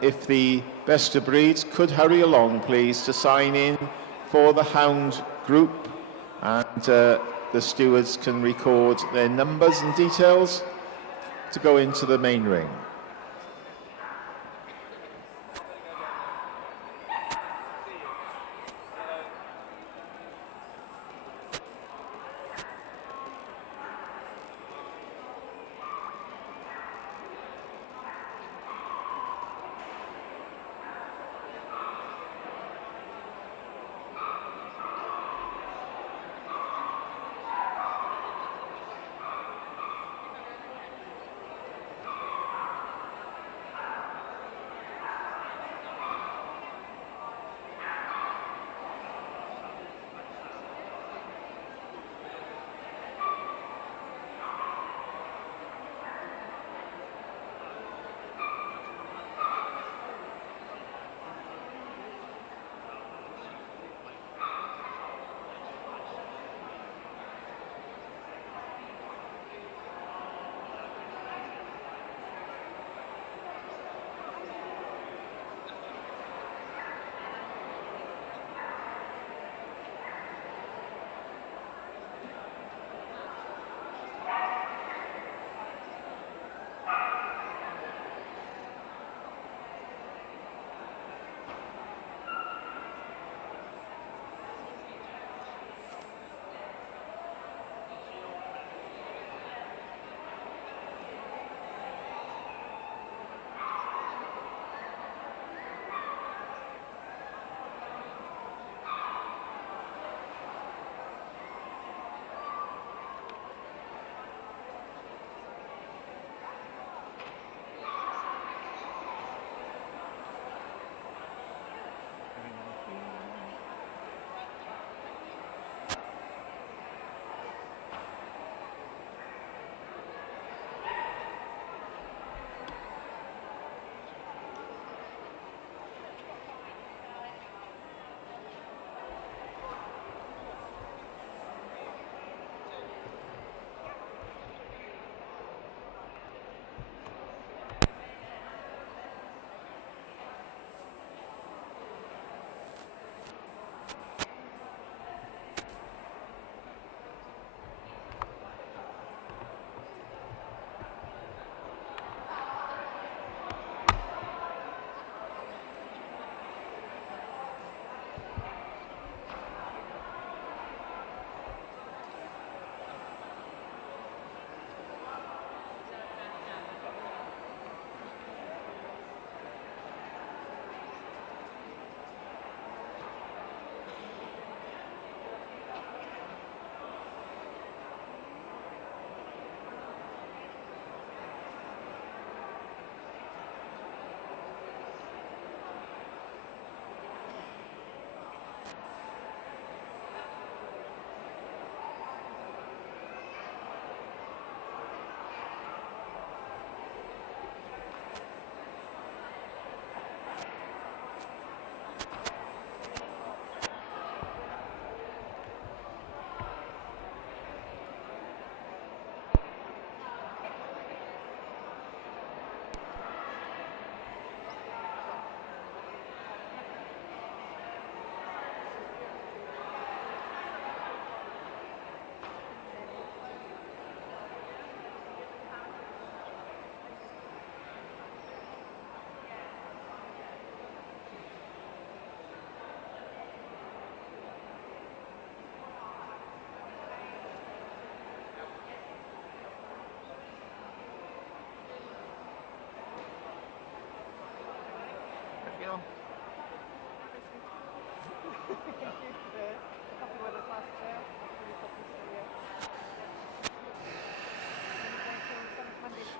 If the best of breeds could hurry along, please, to sign in for the Hound group, and the stewards can record their numbers and details to go into the main ring.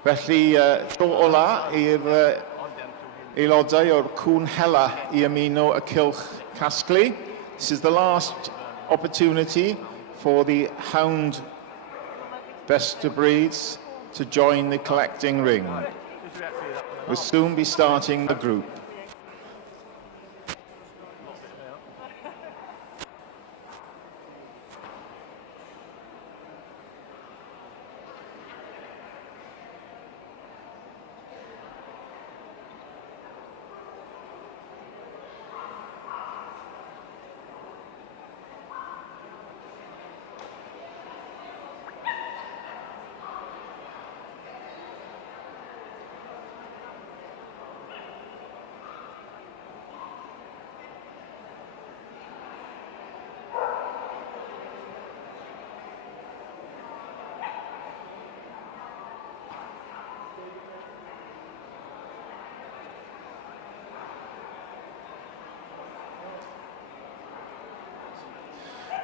Felly, tro ola i'r aelodau o'r cwn hela I ymuno y cylch casglu. This is the last opportunity for the Hound best of breeds to join the collecting ring. We'll soon be starting the group.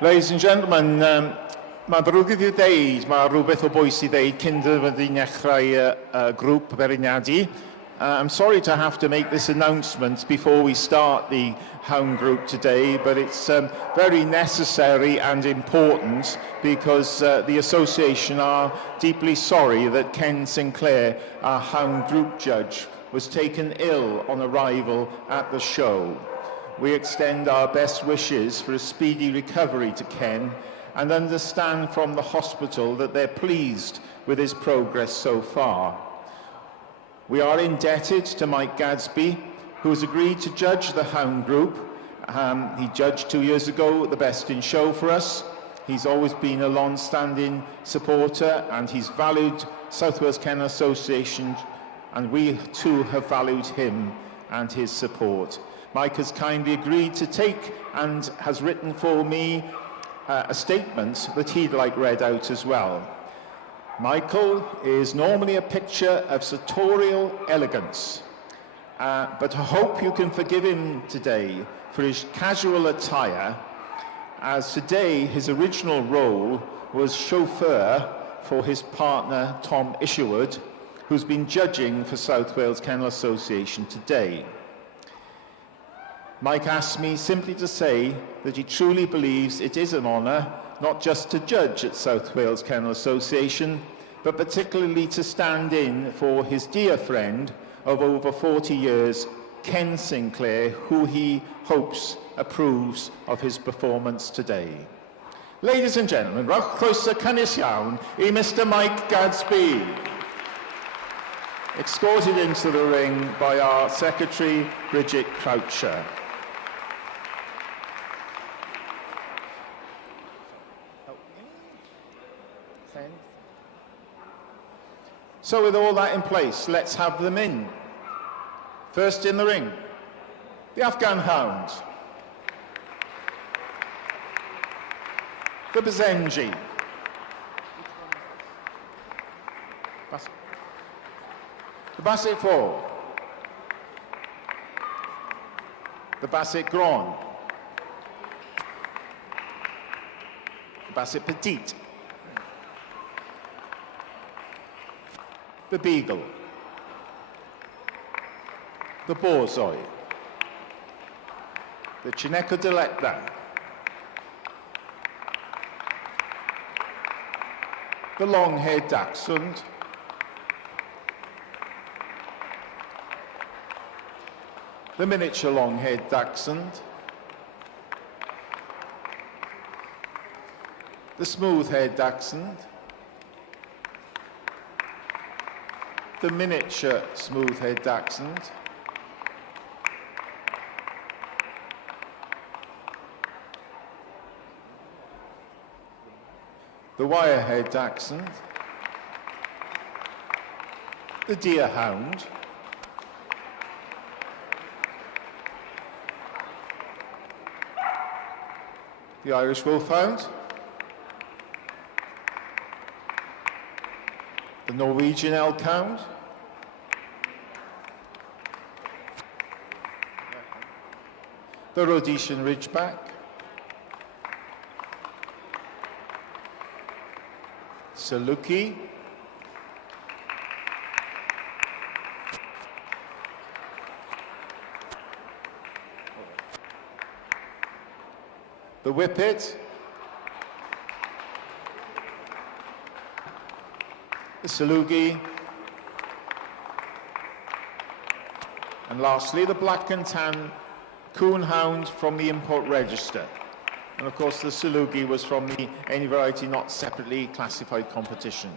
Ladies and gentlemen, mae ddrwg iddi ddeud, mae rhywbeth o bwys i ddeud cyn fyddi nechrau grŵp beriniadu. I'm sorry to have to make this announcement before we start the Hound group today, but it's very necessary and important because the association are deeply sorry that Ken Sinclair, our Hound group judge, was taken ill on arrival at the show. We extend our best wishes for a speedy recovery to Ken and understand from the hospital that they're pleased with his progress so far. We are indebted to Mike Gadsby, who has agreed to judge the Hound group. He judged 2 years ago the Best in Show for us. He's always been a long-standing supporter and he's valued South Wales Kennel Association, and we too have valued him and his support. Mike has kindly agreed to take and has written for me a statement that he'd like read out as well. Michael is normally a picture of sartorial elegance, but I hope you can forgive him today for his casual attire, as today his original role was chauffeur for his partner Tom Isherwood, who's been judging for South Wales Kennel Association today. Mike asked me simply to say that he truly believes it is an honour not just to judge at South Wales Kennel Association, but particularly to stand in for his dear friend of over 40 years, Ken Sinclair, who he hopes approves of his performance today. Ladies and gentlemen, rowch croeso cynnes iawn I Mr. Mike Gadsby, escorted into the ring by our Secretary, Bridget Croucher. So with all that in place, let's have them in. First in the ring, the Afghan Hound, the Basenji, the Basset 4, the Basset Grand, the Basset Petite, the Beagle, the Borzoi, the Chineco Delecta, the long-haired Dachshund, the miniature long-haired Dachshund, the smooth-haired Dachshund, the miniature smooth-haired Dachshund, the wire-haired Dachshund, the deer hound, the Irish wolfhound, the Norwegian elk hound, the Rhodesian ridgeback, Saluki, the Whippet, the Salugi, and lastly the Black and Tan Coon Hound from the import register. And of course the Salugi was from the Any Variety Not Separately Classified competition.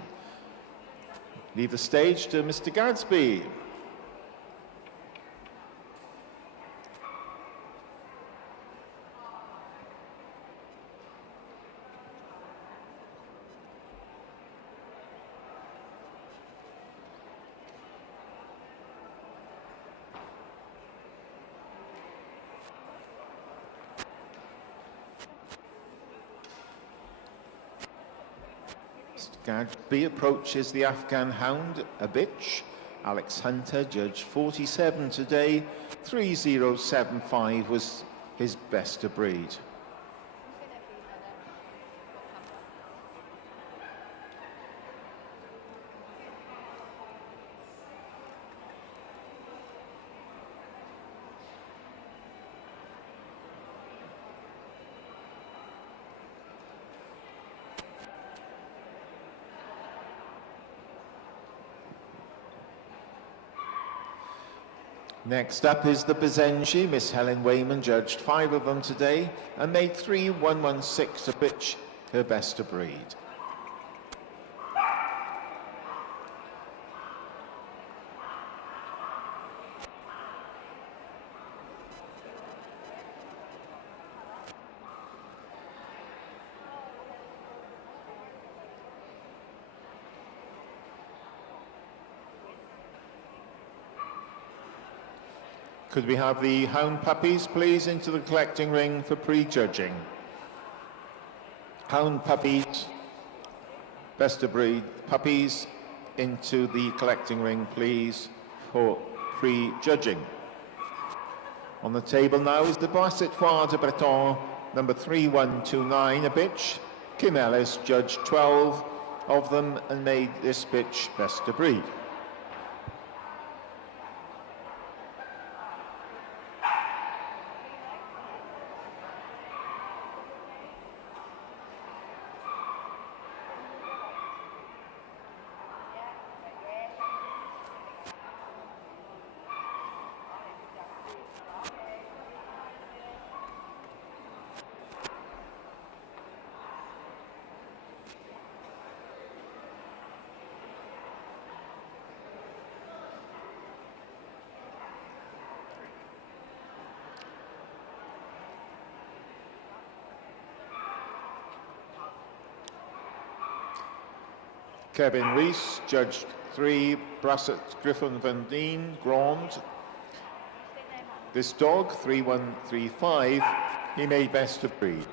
Leave the stage to Mr. Gadsby. Gadsby approaches the Afghan Hound, a bitch. Alex Hunter, judge 47 today. 3075 was his best of breed. Next up is the Bazenji. Miss Helen Wayman judged 5 of them today and made 3.116 a bitch her best of breed. Could we have the Hound puppies, please, into the collecting ring for pre-judging? Hound puppies, best of breed puppies, into the collecting ring, please, for pre-judging. On the table now is the Basset Foire de Breton, number 3129, a bitch. Kim Ellis judged 12 of them and made this bitch best of breed. Kevin Rees judged 3, Brasset Griffon Van Dien, Grand. This dog, 3135, he made best of breed.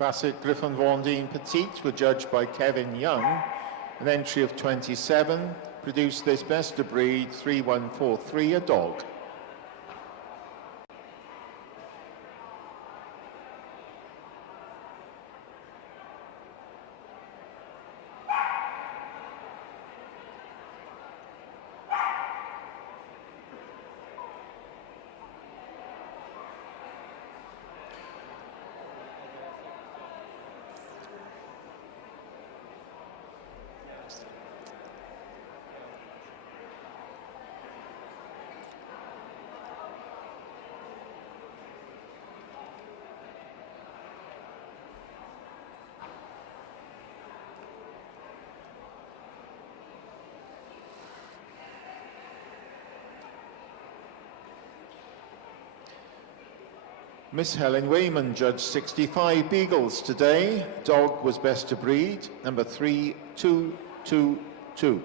Basset Griffon Van Dien Petite were judged by Kevin Young. An entry of 27 produced this best of breed 3143, a dog. Miss Helen Wayman judged 65 beagles today. Dog was best of breed, number 3222.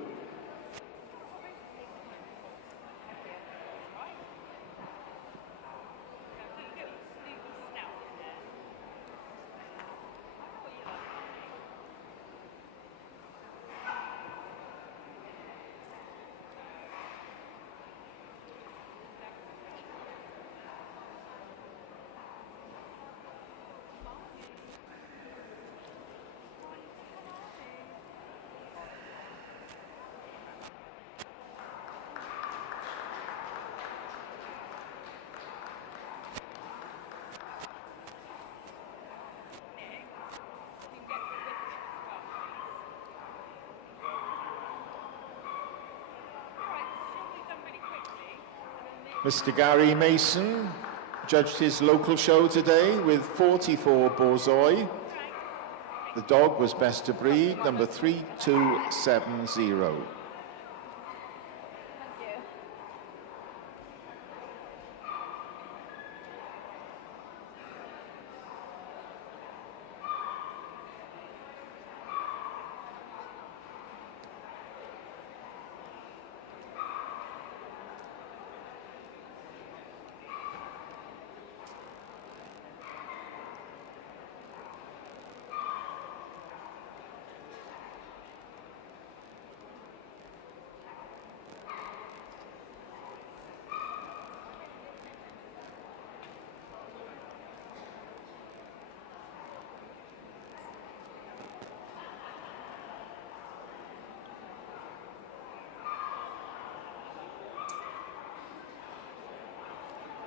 Mr. Gary Mason judged his local show today with 44 Borzoi. The dog was best of breed, number 3270.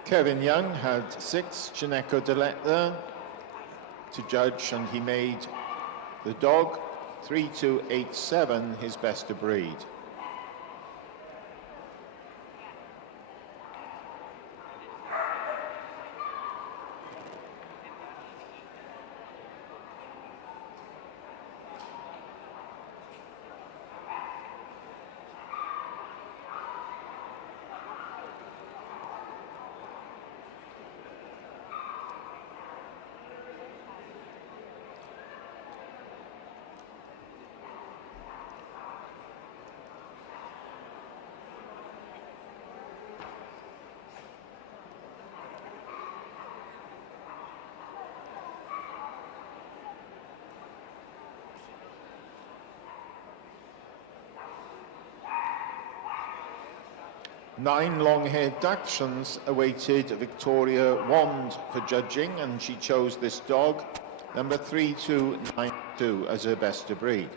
Kevin Young had 6, Gineco Deletta to judge, and he made the dog 3287 his best of breed. Nine long-haired Dachshunds awaited Victoria Wand for judging, and she chose this dog, number 3292, as her best of breed.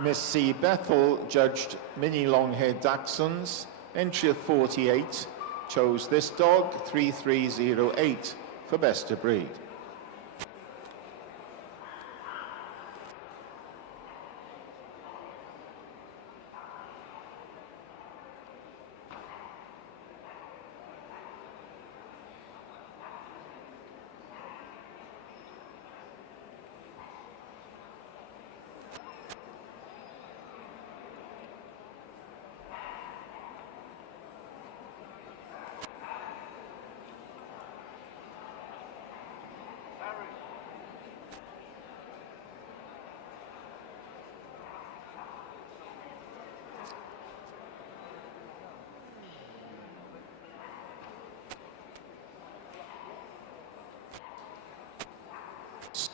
Miss C. Bethel judged mini long-haired Dachshunds, entry of 48, chose this dog, 3308, for best of breed.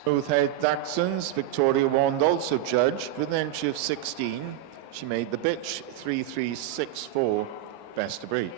Smooth-haired Dachshunds, Victoria Wand also judged with an entry of 16. She made the bitch 3364 best of breed.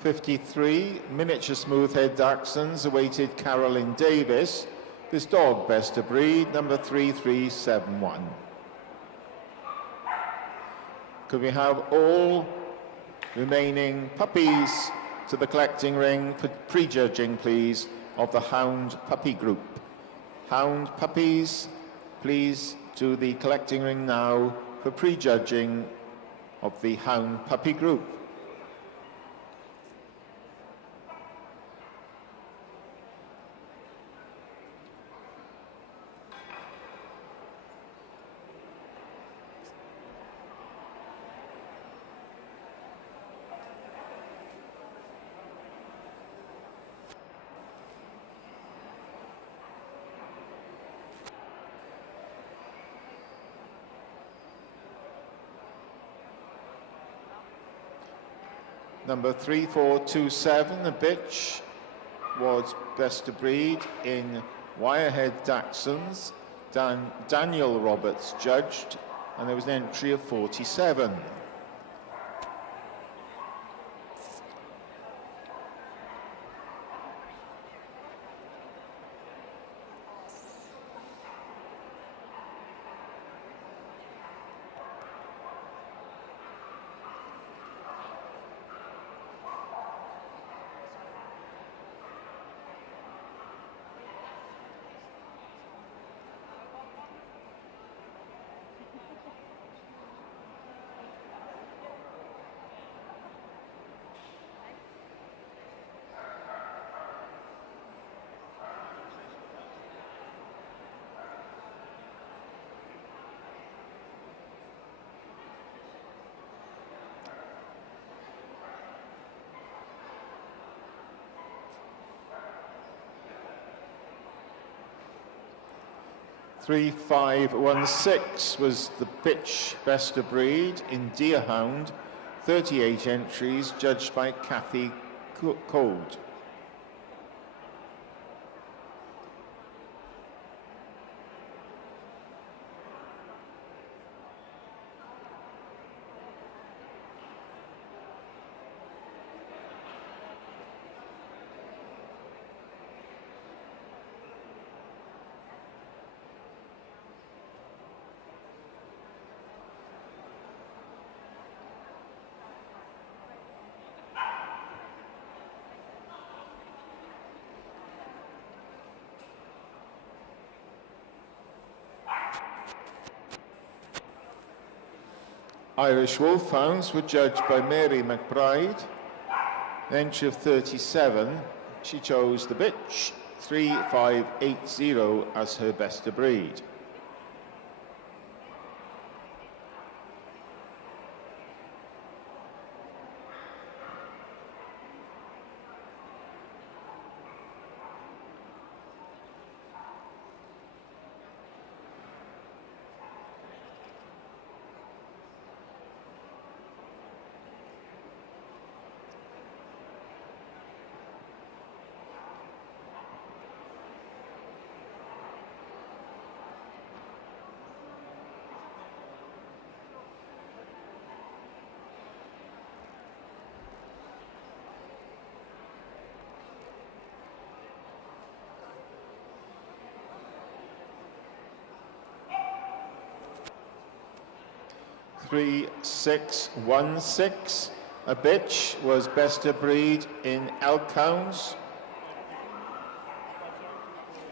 '53 miniature smooth-haired Dachshunds awaited Carolyn Davis. This dog, best of breed, number 3371. Could we have all remaining puppies to the collecting ring for prejudging, please, of the Hound puppy group? Hound puppies, please, to the collecting ring now for prejudging of the Hound puppy group. Number 3427, the bitch, was best of breed in Wirehead Dachshunds. Daniel Roberts judged, and there was an entry of 47. Three, 5, 1, 6 was the pitch best of breed in Deer Hound. 38 entries, judged by Kathy Code. Irish Wolfhounds were judged by Mary McBride. An entry of 37. She chose the bitch 3580 as her best of breed. Three, 6, 1, 6. A bitch was best of breed in Elk Hounds.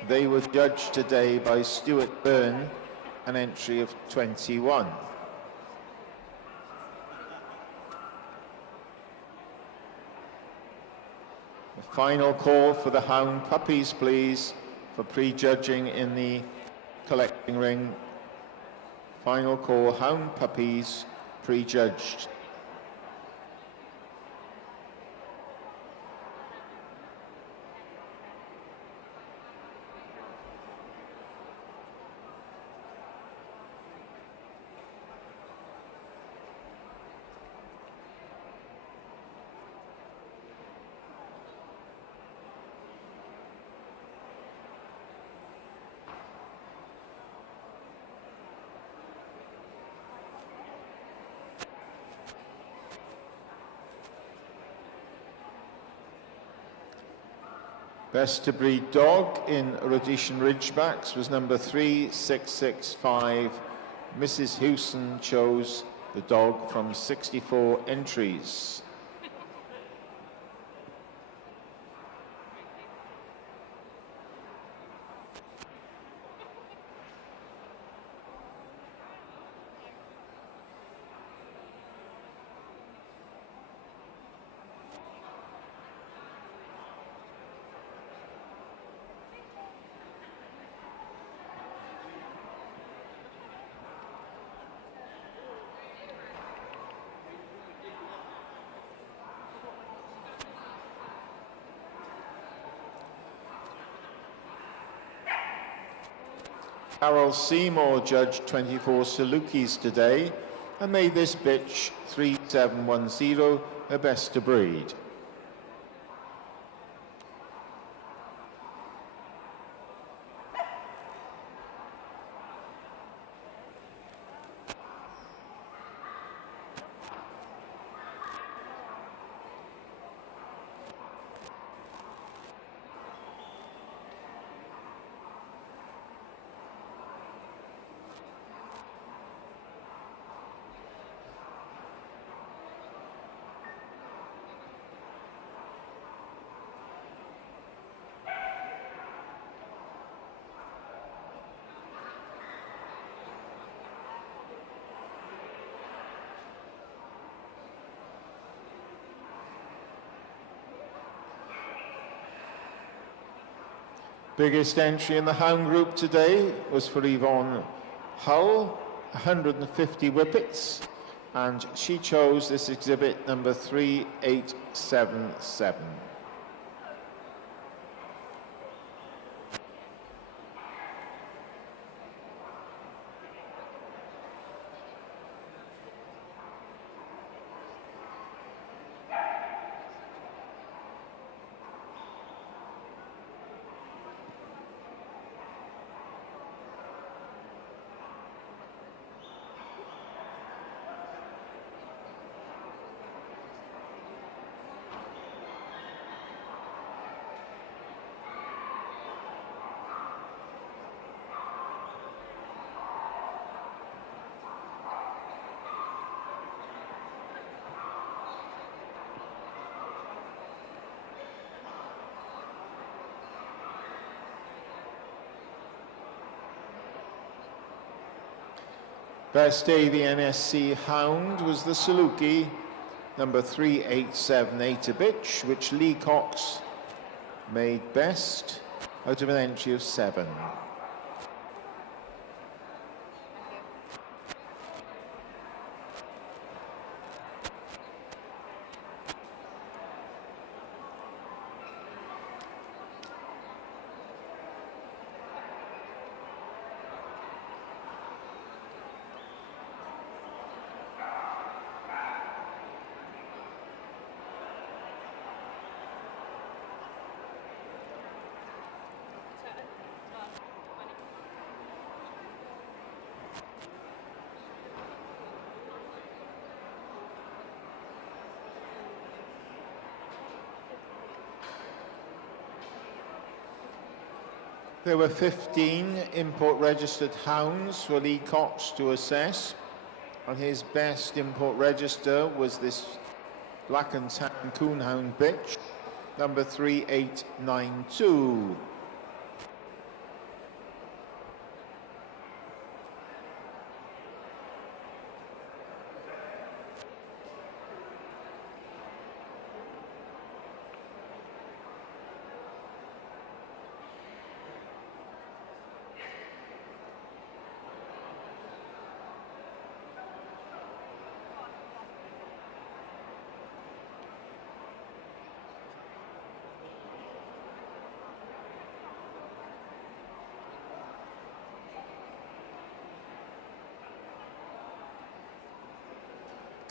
They were judged today by Stuart Byrne, an entry of 21. The final call for the Hound puppies, please, for prejudging in the collecting ring. Final call, Hound puppies, prejudged. Best to breed dog in Rhodesian Ridgebacks was number 3665. Mrs. Hewson chose the dog from 64 entries. Carol Seymour judged 24 Salukis today and made this bitch 3710 her best to breed. Biggest entry in the Hound group today was for Yvonne Hull, 150 whippets, and she chose this exhibit number 3877. Best AVNSC Hound was the Saluki, number 3878 a bitch, which Lee Cox made best out of an entry of 7. There were 15 import registered hounds for Lee Cox to assess, and his best import register was this black and tan coonhound bitch, number 3892.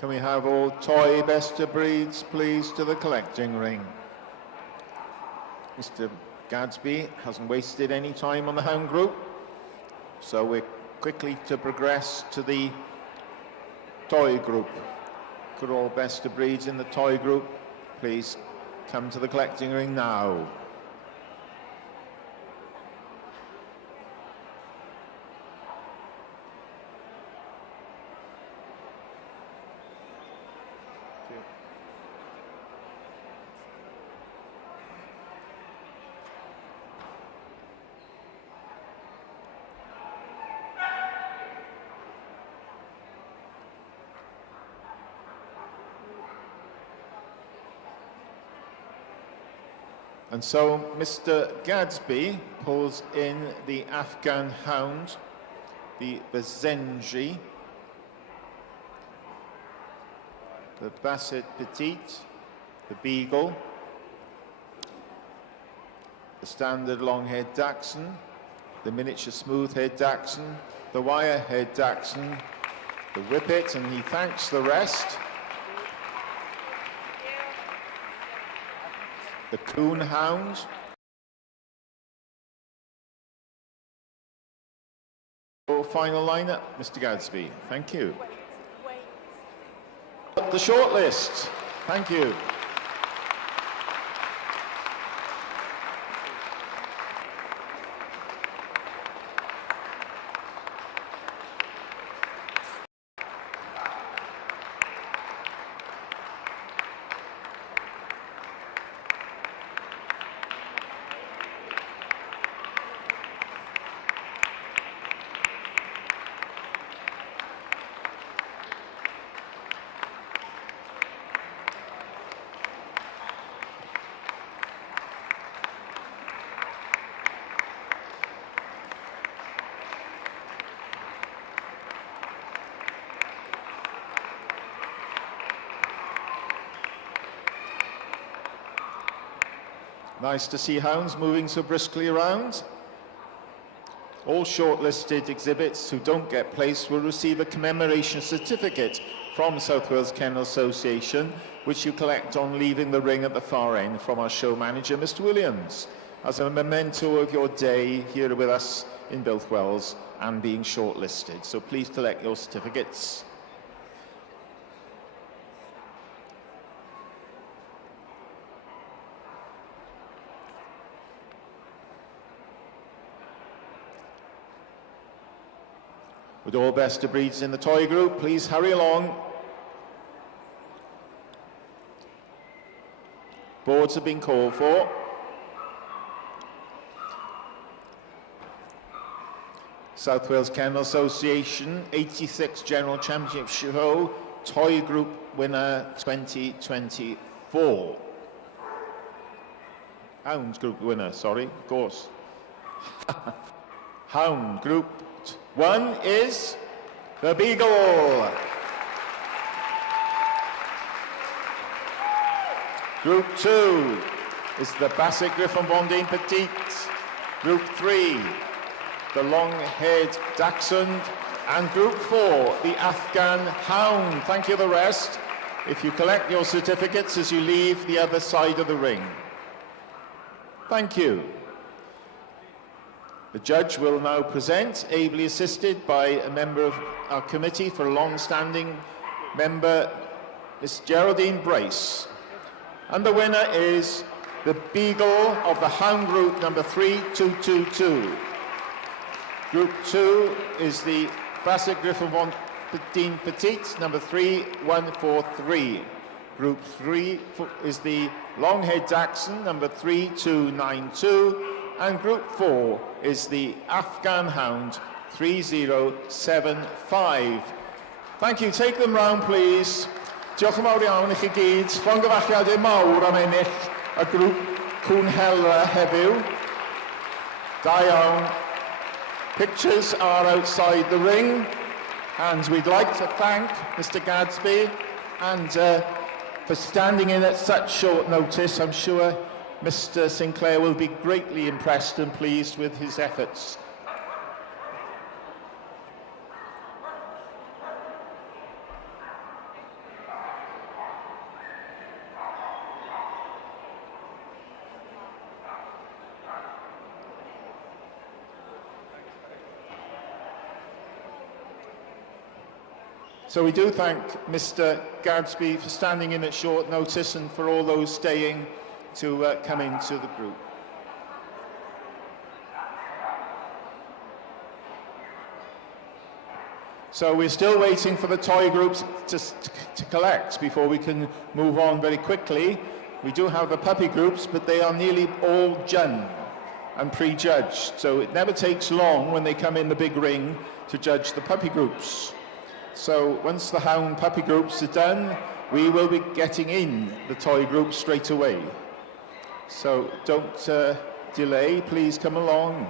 Can we have all toy best of breeds, please, to the collecting ring? Mr. Gadsby hasn't wasted any time on the Hound group, so we're quickly to progress to the toy group. Could all best of breeds in the toy group please come to the collecting ring now? And so Mr. Gadsby pulls in the Afghan Hound, the Bazenji, the Basset Petite, the Beagle, the Standard Long-Haired Dachshund, the Miniature Smooth-Haired Dachshund, the Wire-Haired Dachshund, the Whippet, and he thanks the rest. The Coon Hound, final lineup, Mr. Gadsby. Thank you. The shortlist. Thank you. Nice to see hounds moving so briskly around. All shortlisted exhibits who don't get placed will receive a commemoration certificate from South Wales Kennel Association, which you collect on leaving the ring at the far end from our show manager, Mr. Williams, as a memento of your day here with us in Builth Wells and being shortlisted. So please collect your certificates. With all best of breeds in the toy group, please hurry along. Boards have been called for. South Wales Kennel Association 86th General Championship Show, Toy Group winner 2024. Hound Group winner, sorry, of course. Hound Group 1 is the Beagle. Group 2 is the Basset Griffon Bondine Petite. Group 3, the long-haired Dachshund. And Group 4, the Afghan Hound. Thank you, the rest. If you collect your certificates as you leave the other side of the ring. Thank you. The judge will now present, ably assisted by a member of our committee for a long-standing member, Miss Geraldine Brace. And the winner is the Beagle of the Hound Group number 3222. Group 2 is the Basset Griffon Bondine Petite number 3143. Group 3 is the Long-haired Dachshund number 3292. And Group 4 is the Afghan Hound 3075. Thank you. Take them round, please. Diolch yn fawr iawn i chi gyd. Llongyfarchiadau mawr am ennill y grŵp Cwn Hela heddiw. Da iawn. Pictures are outside the ring. And we'd like to thank Mr. Gadsby and for standing in at such short notice. I'm sure Mr. Sinclair will be greatly impressed and pleased with his efforts. So we do thank Mr. Gadsby for standing in at short notice and for all those staying to come into the group. So we're still waiting for the toy groups to collect before we can move on very quickly. We do have the puppy groups, but they are nearly all done and prejudged. So it never takes long when they come in the big ring to judge the puppy groups. So once the hound puppy groups are done, we will be getting in the toy group straight away. So don't delay, please come along.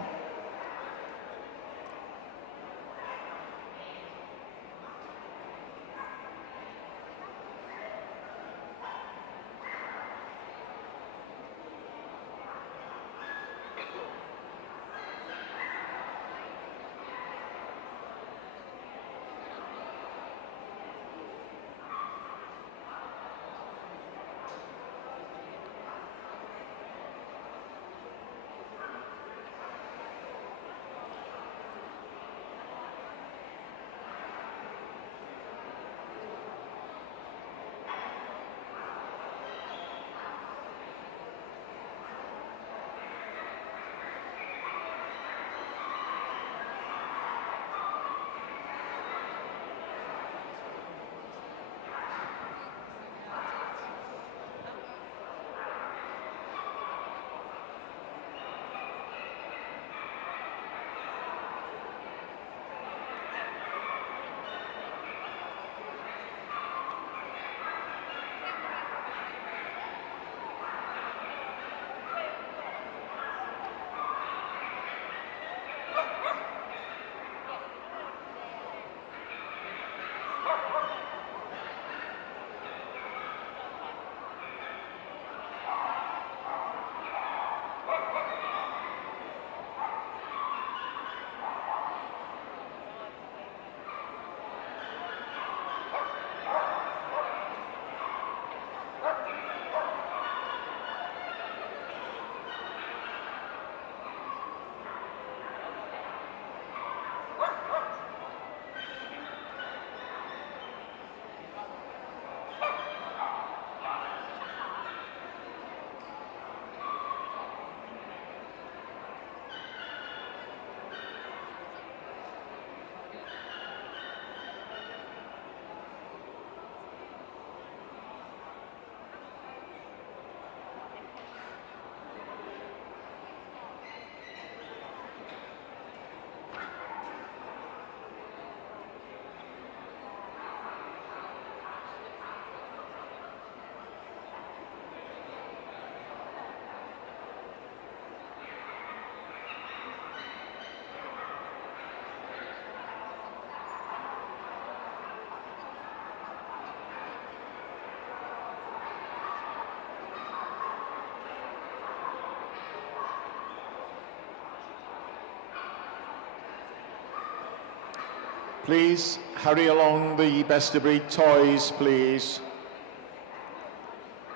Please hurry along the best of breed toys, please.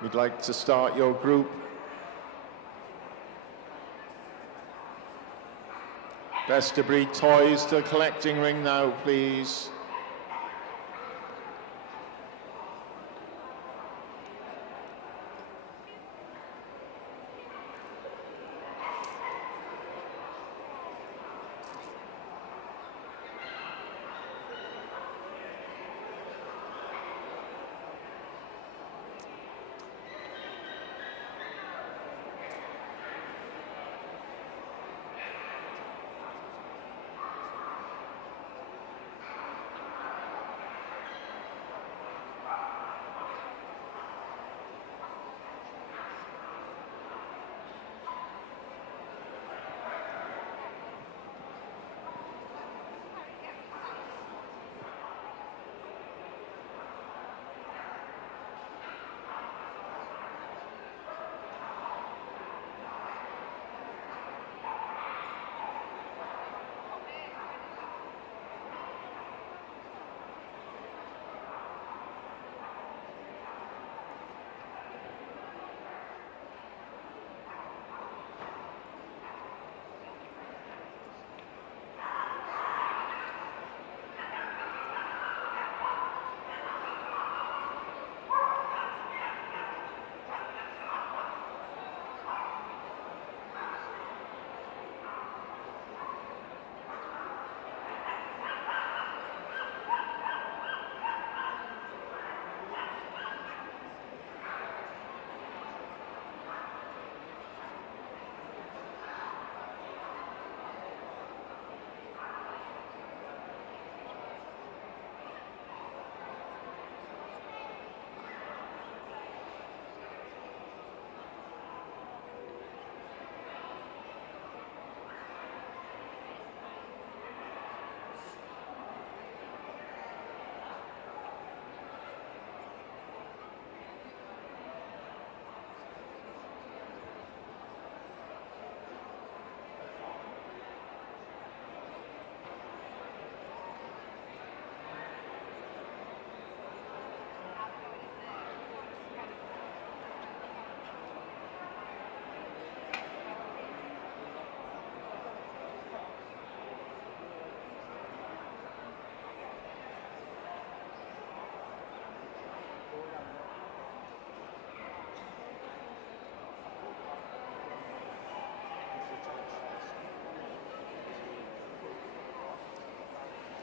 We'd like to start your group. Best of breed toys to the collecting ring now, please.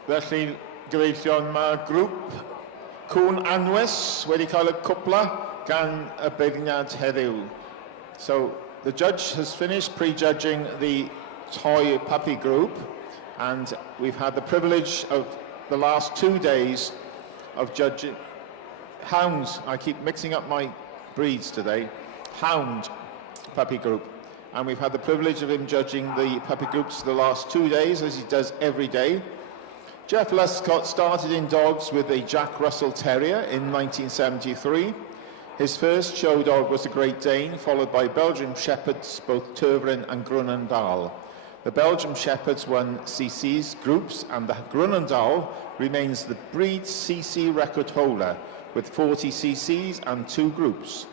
Felly, gyfeillion, mae grŵp Cwn Anwes wedi cael y cwpla gan y beirniad heddiw. So, the judge has finished prejudging the toy puppy group, and we've had the privilege of the last 2 days of judging Hounds. I keep mixing up my breeds today. Hound puppy group. And we've had the privilege of him judging the puppy groups the last 2 days, as he does every day. Jeff Luscott started in dogs with a Jack Russell Terrier in 1973. His first show dog was a Great Dane, followed by Belgian Shepherds, both Tervuren and Grunendahl. The Belgian Shepherds won CC's groups, and the Grunendahl remains the breed CC record holder, with 40 CCs and 2 groups.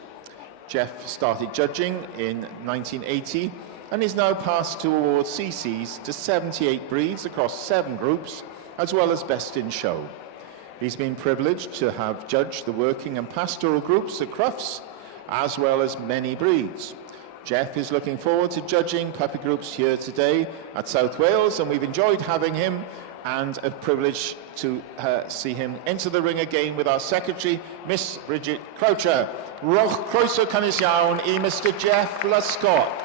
Jeff started judging in 1980, and is now passed to award CCs to 78 breeds across 7 groups, as well as Best in Show. He's been privileged to have judged the working and pastoral groups at Crufts, as well as many breeds. Jeff is looking forward to judging puppy groups here today at South Wales, and we've enjoyed having him, and a privilege to see him enter the ring again with our secretary, Miss Bridget Croucher. Roch croeso cynnes iawn I Mr Jeff Luscott.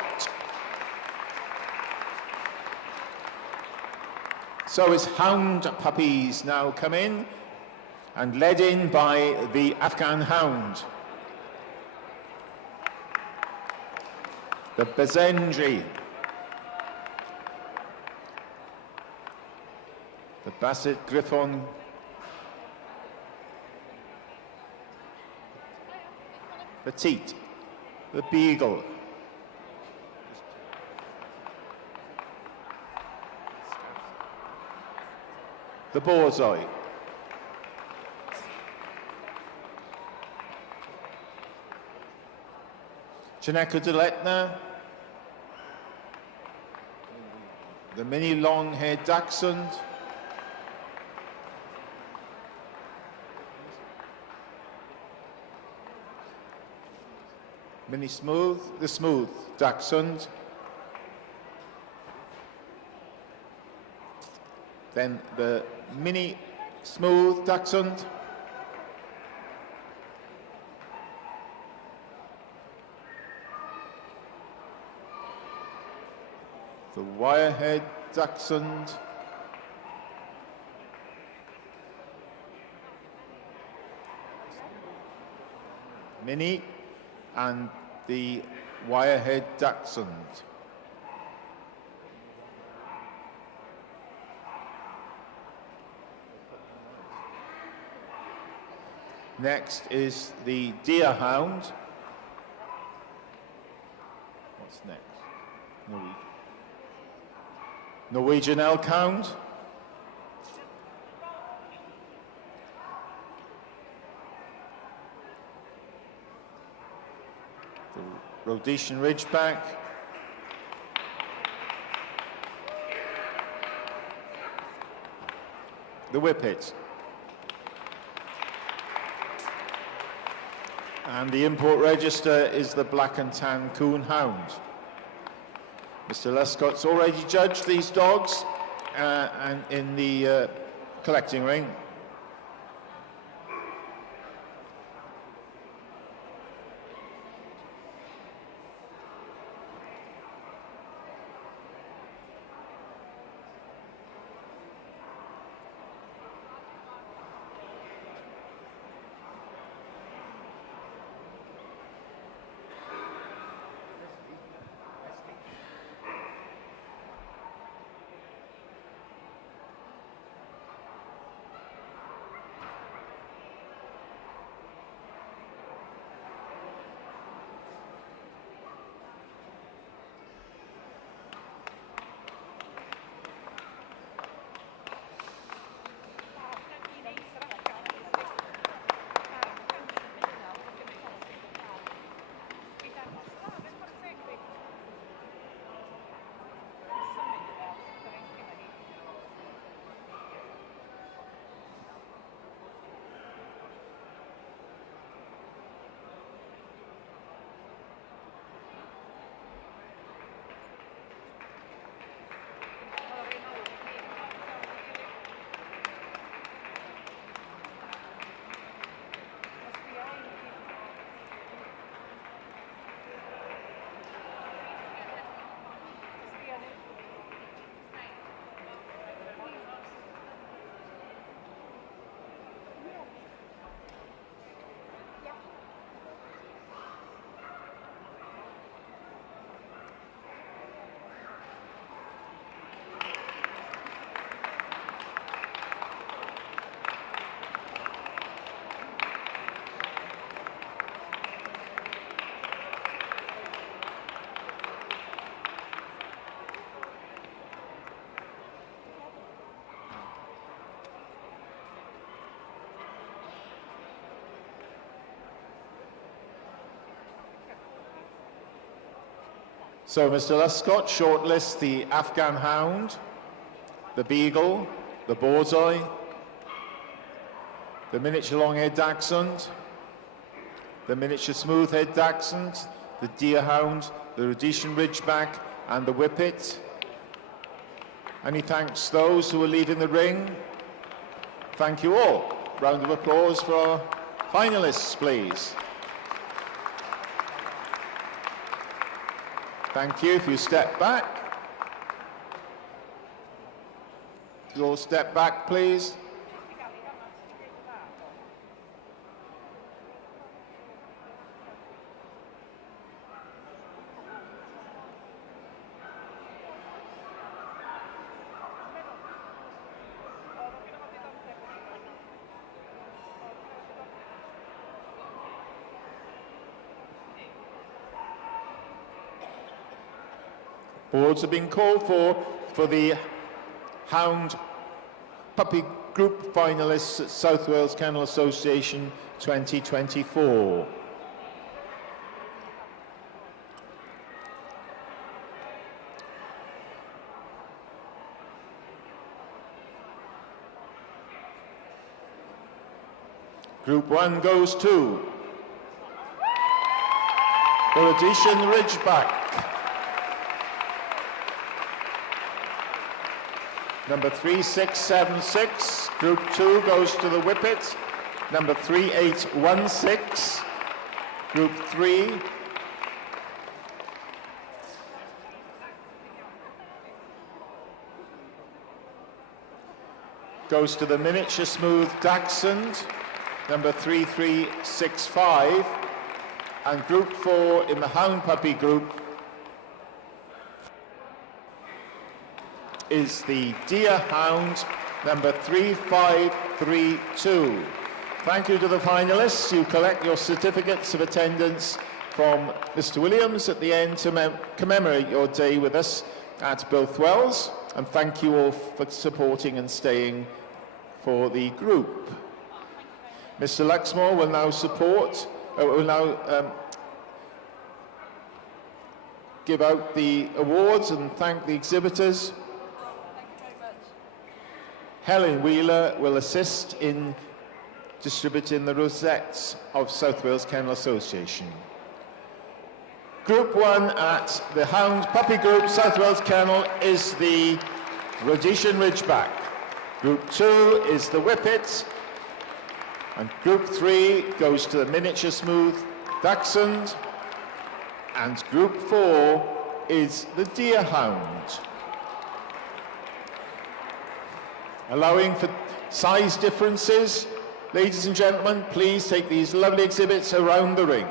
So his Hound puppies now come in, and led in by the Afghan Hound. The Bazenji. The Basset Griffon. Petite. The Beagle. the Borzoi. Chineka Deletna, the mini long-haired Dachshund. Mini Smooth, the Smooth Dachshund. Then the Mini Smooth Dachshund. The Wirehead Dachshund. Mini and the Wirehead Dachshund. Next is the Deer Hound. What's next? Norwegian Elk Hound. The Rhodesian Ridgeback. The Whippet. And the import register is the Black and Tan Coon Hound. Mr. Lescott's already judged these dogs and in the collecting ring. So Mr. Lescott shortlists the Afghan Hound, the Beagle, the Borzoi, the miniature long-haired Dachshund, the miniature smooth-haired Dachshund, the Deer Hound, the Rhodesian Ridgeback and the Whippet. And he thanks those who are leaving the ring. Thank you all. Round of applause for our finalists, please. Thank you. If you step back. You all step back, please. Boards have been called for the Hound Puppy group finalists at South Wales Kennel Association 2024. Group 1 goes to the Rhodesian Ridgeback. Number 3676. Group 2 goes to the Whippet. Number 3816. Group 3. Goes to the Miniature Smooth Dachshund. Number 3365, and Group 4 in the Hound Puppy group is the Deer Hound, number 3532. Thank you to the finalists. You collect your certificates of attendance from Mr. Williams at the end to commemorate your day with us at Bothwells, and thank you all for supporting and staying for the group. Mr. Luxmore will now give out the awards and thank the exhibitors. Thank you very much. Helen Wheeler will assist in distributing the rosettes of South Wales Kennel Association. Group 1 at the Hound Puppy Group, South Wales Kennel, is the Rhodesian Ridgeback. Group 2 is the Whippet. And Group 3 goes to the Miniature Smooth Dachshund. And Group 4 is the Deer Hound. Allowing for size differences, ladies and gentlemen, please take these lovely exhibits around the ring.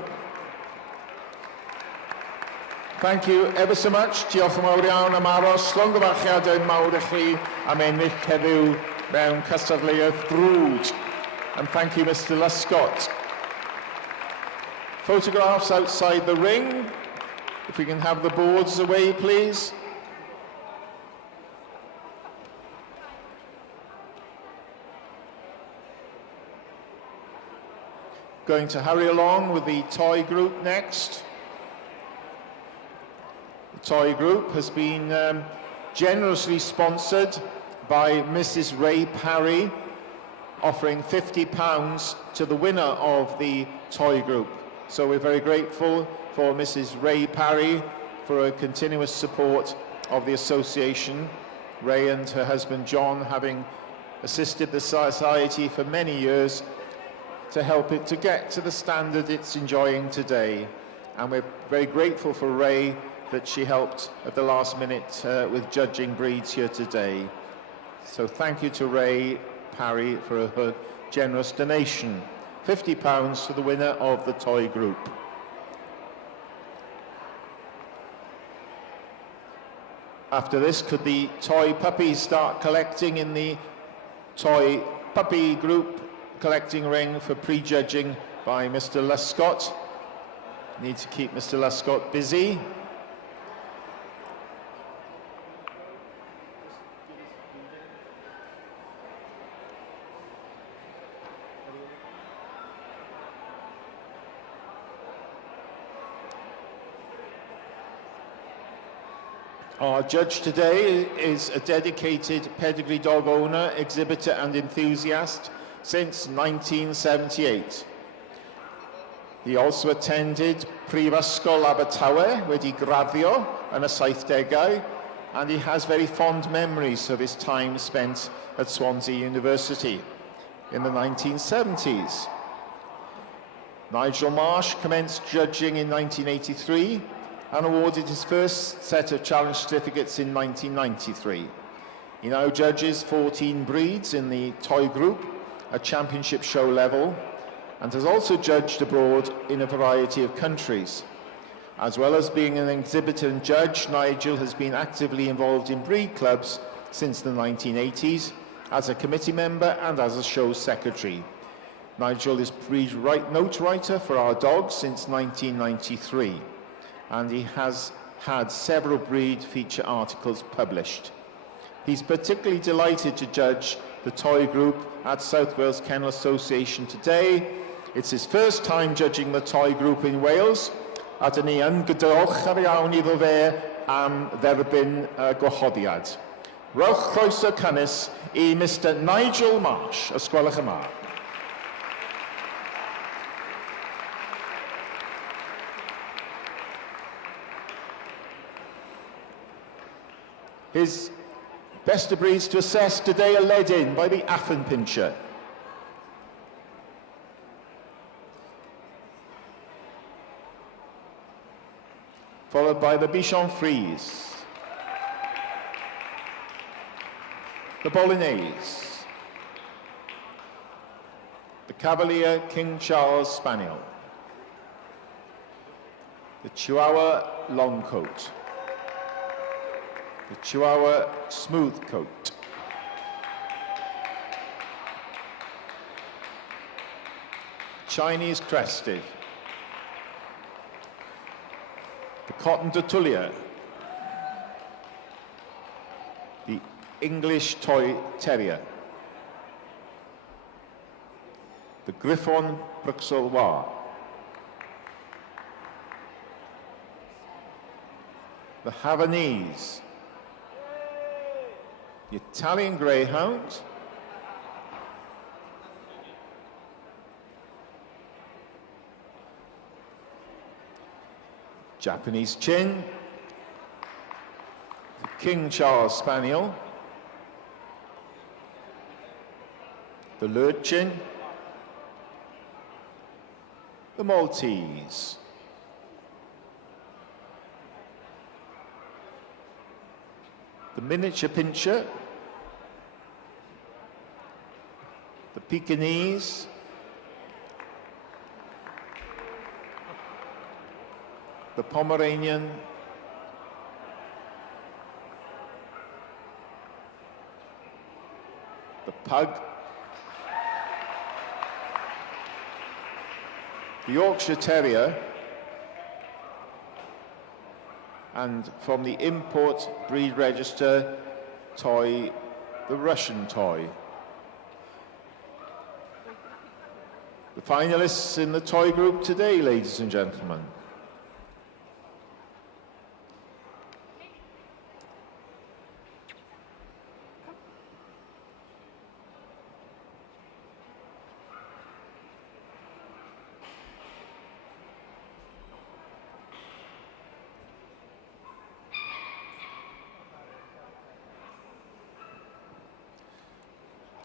Thank you ever so much. Diolch yn fawr iawn am aros. Llongyfarchiadau mawr i chi am ennill heddiw mewn cystadleuaeth brwd. And thank you, Mr. Luscott. Photographs outside the ring. If we can have the boards away, please. Going to hurry along with the toy group next. The toy group has been generously sponsored by Mrs. Ray Parry, offering £50 to the winner of the toy group. So we're very grateful for Mrs. Ray Parry for her continuous support of the association. Ray and her husband John having assisted the society for many years to help it to get to the standard it's enjoying today. And we're very grateful for Ray that she helped at the last minute with judging breeds here today. So thank you to Ray Parry for her generous donation. £50 to the winner of the toy group. After this, could the toy puppies start collecting in the toy puppy group collecting ring for prejudging by Mr. Luscott? Need to keep Mr. Luscott busy. Our judge today is a dedicated pedigree dog owner, exhibitor and enthusiast since 1978. He also attended Prifysgol Abertawe wedi graddio yn y 70au, and he has very fond memories of his time spent at Swansea University in the 1970s. Nigel Marsh commenced judging in 1983 and awarded his first set of challenge certificates in 1993. He now judges 14 breeds in the toy group at championship show level and has also judged abroad in a variety of countries. As well as being an exhibitor and judge, Nigel has been actively involved in breed clubs since the 1980s as a committee member and as a show secretary. Nigel is breed note writer for Our Dogs since 1993. And he has had several breed feature articles published. He's particularly delighted to judge the toy group at South Wales Kennel Association today. It's his first time judging the toy group in Wales, a dyn ni yn gydraolchgar iawn iddo fe am dderbyn gwahoddiad. Rowch croeso cynnes I Mr Nigel Marsh, os gwelwch yma. His best of breeds to assess today are led in by the Affenpinscher. Followed by the Bichon Frise, the Bolognese, the Cavalier King Charles Spaniel, the Chihuahua Longcoat, the Chihuahua Smoothcoat, Chinese Crested, the Cotton Tutulia, the English Toy Terrier, the Griffon Bruxellois, the Havanese, the Italian Greyhound, Japanese Chin, the King Charles Spaniel, the Lurchin, the Maltese, the Miniature Pinscher, the Pekingese, the Pomeranian, the Pug, the Yorkshire Terrier, and from the import breed register toy, the Russian toy. The finalists in the toy group today, ladies and gentlemen.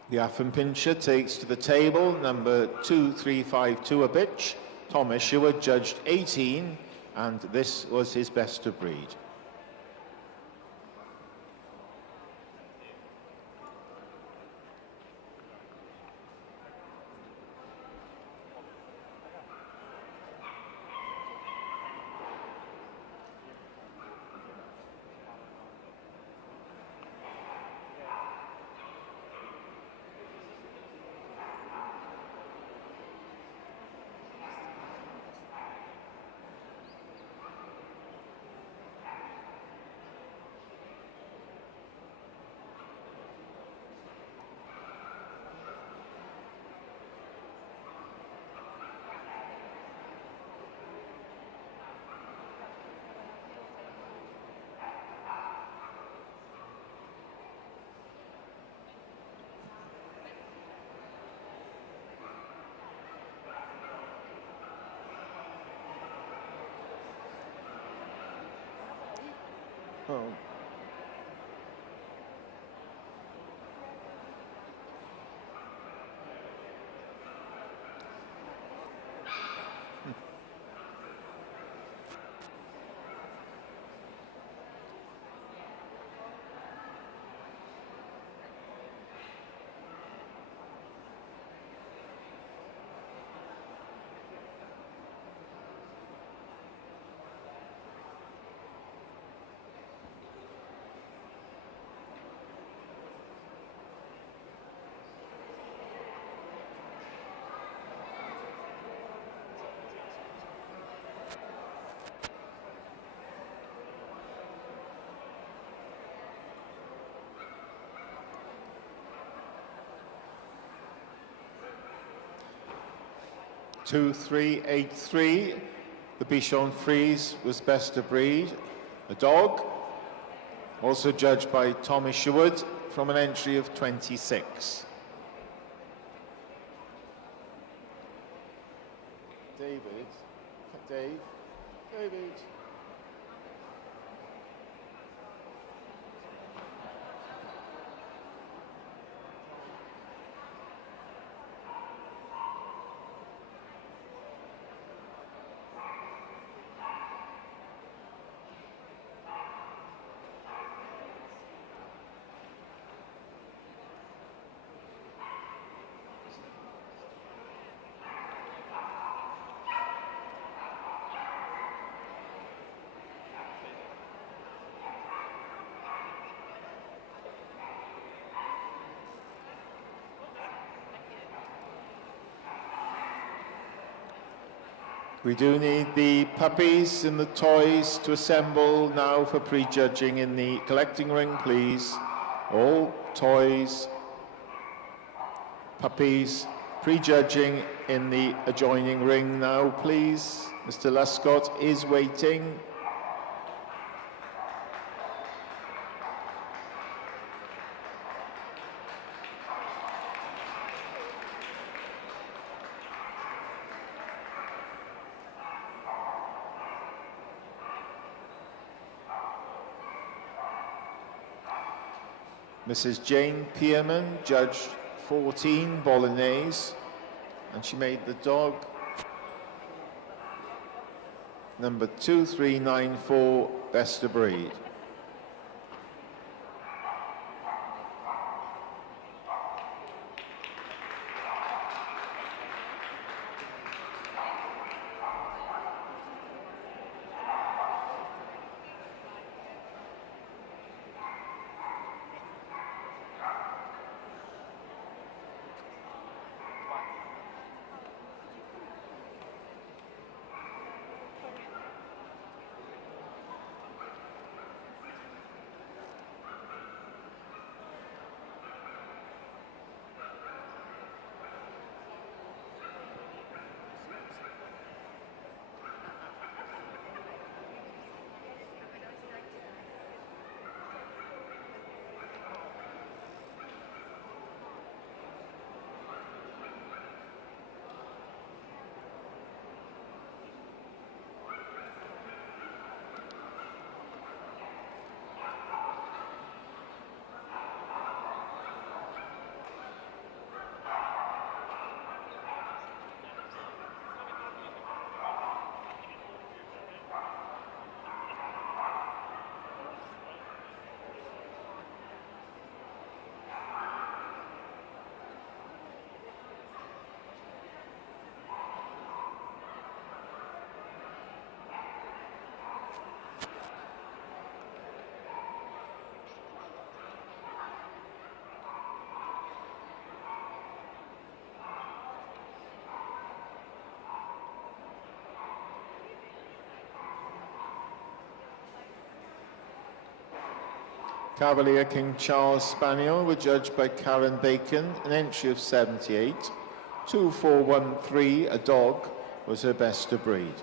The Affenpinscher takes to the table number 2352 a bitch. Tom Isherwood judged 18, and this was his best of breed. Oh. 2383, the Bichon Frise was best of breed, a dog, also judged by Tommy Sherwood from an entry of 26. David. We do need the puppies and the toys to assemble now for prejudging in the collecting ring, please. All toys, puppies, prejudging in the adjoining ring now, please. Mr. Luscott is waiting. Mrs. Jane Pierman, judged 14 Bolognese, and she made the dog number 2394 best of breed. Cavalier King Charles Spaniel were judged by Karen Bacon, an entry of 78. 2413, a dog, was her best of breed.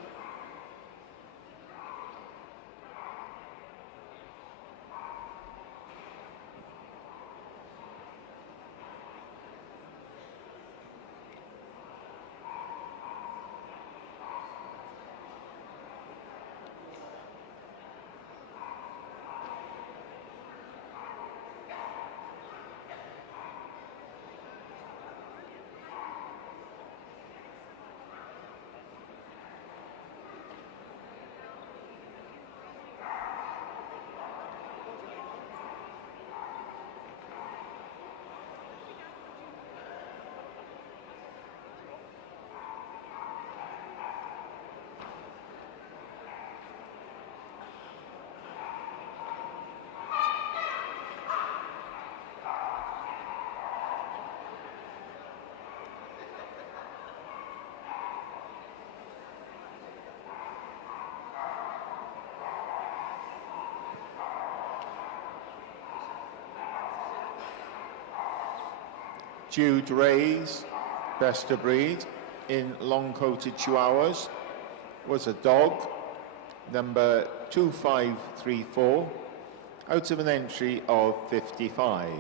Jude Ray's best of breed, in long-coated Chihuahuas was a dog, number 2534, out of an entry of 55.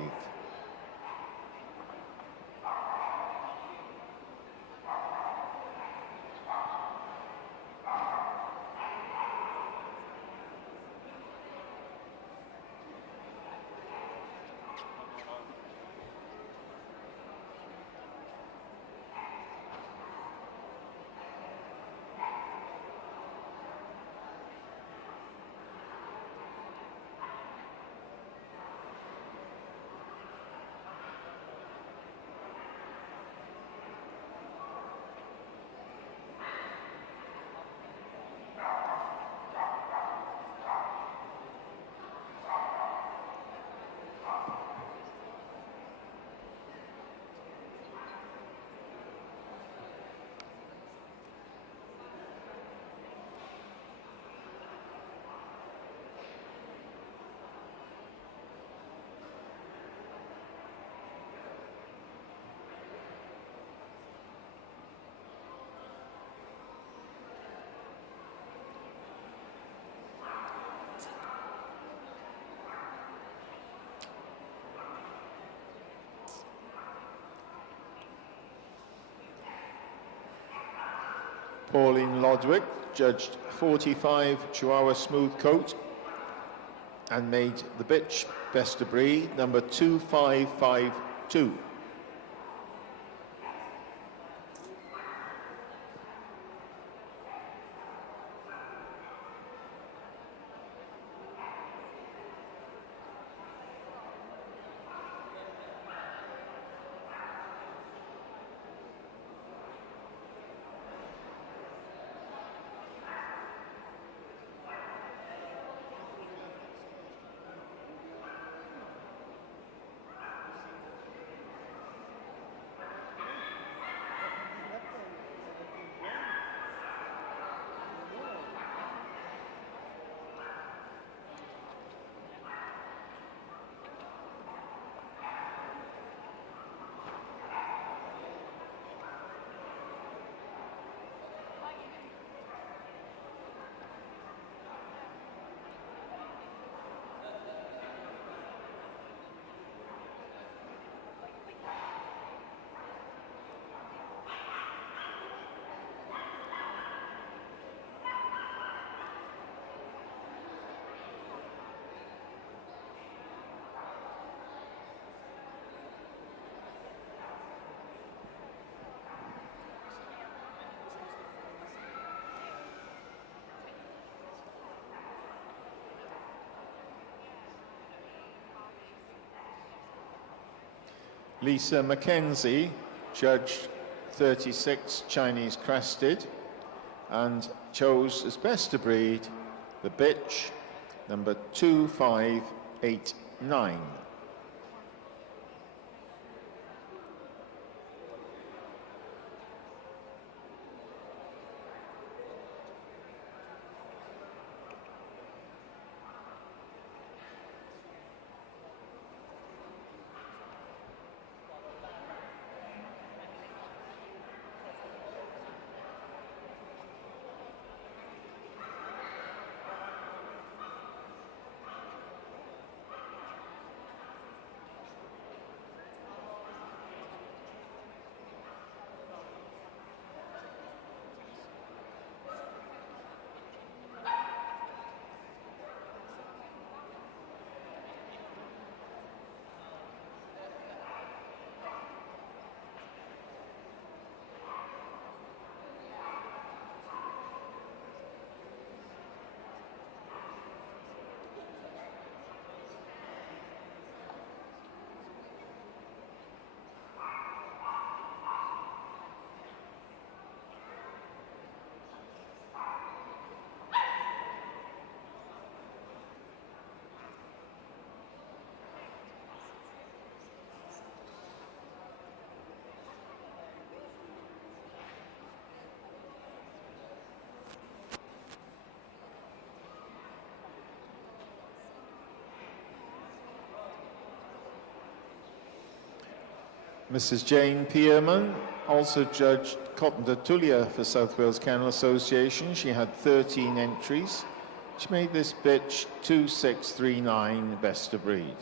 Pauline Lodwick judged 45 Chihuahua smooth coat and made the bitch best of breed, number 2552. Lisa Mackenzie judged 36 Chinese crested and chose as best of breed the bitch, number 2589. Mrs. Jane Pierman also judged Cotton Tulia for South Wales Kennel Association. She had 13 entries. She made this bitch 2639 best of breed.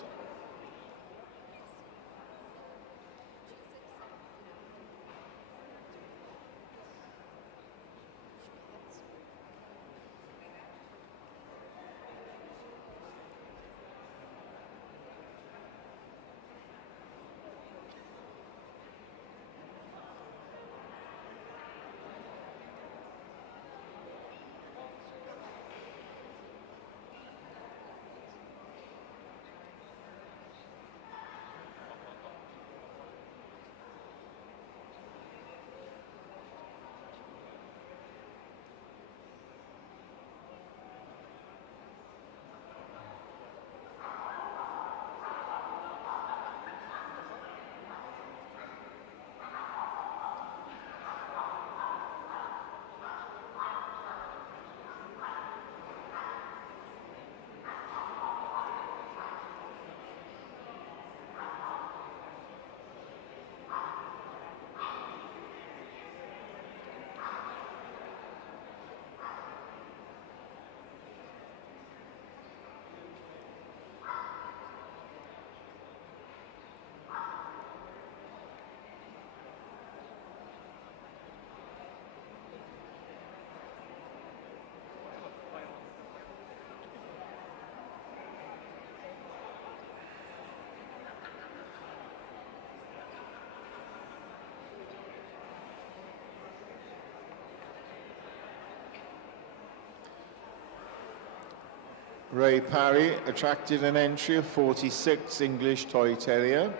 Ray Parry attracted an entry of 46 English Toy Terrier,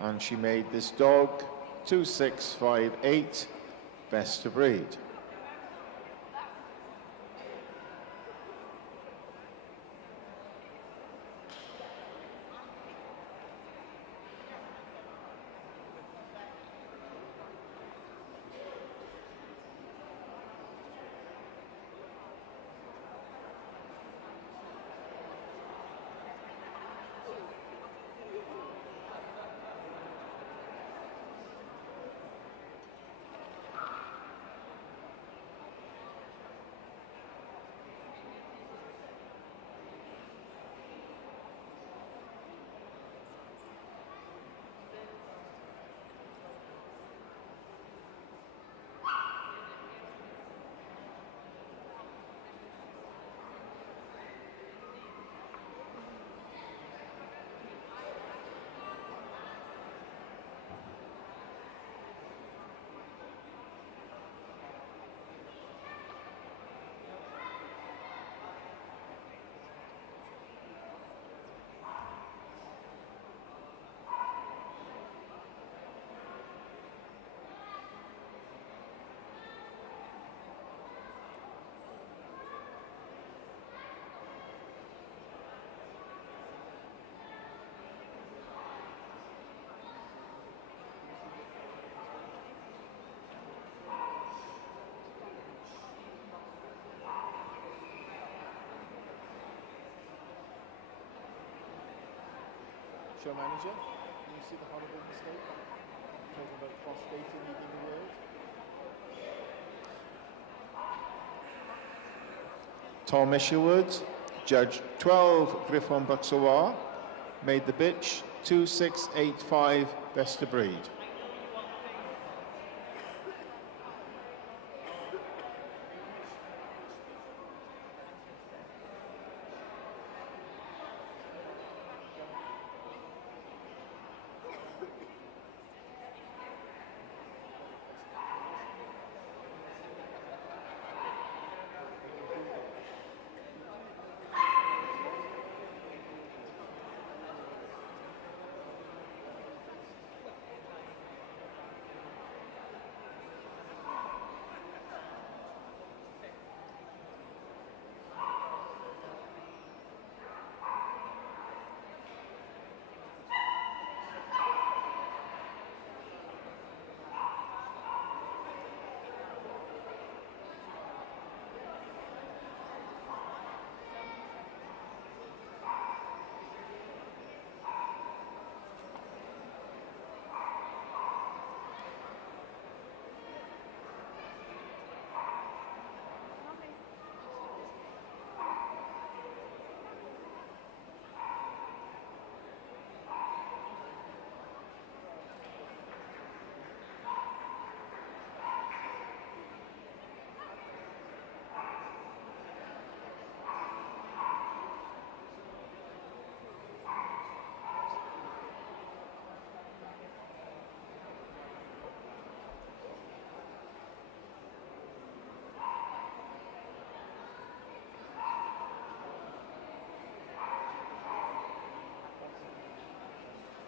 and she made this dog 2658 best of breed. Show manager, can you see the horrible mistake? Talking about cross-dating leading the world. Tom Isherwood, judge 12 Griffon Buxawar, made the bitch 2685 best of breed.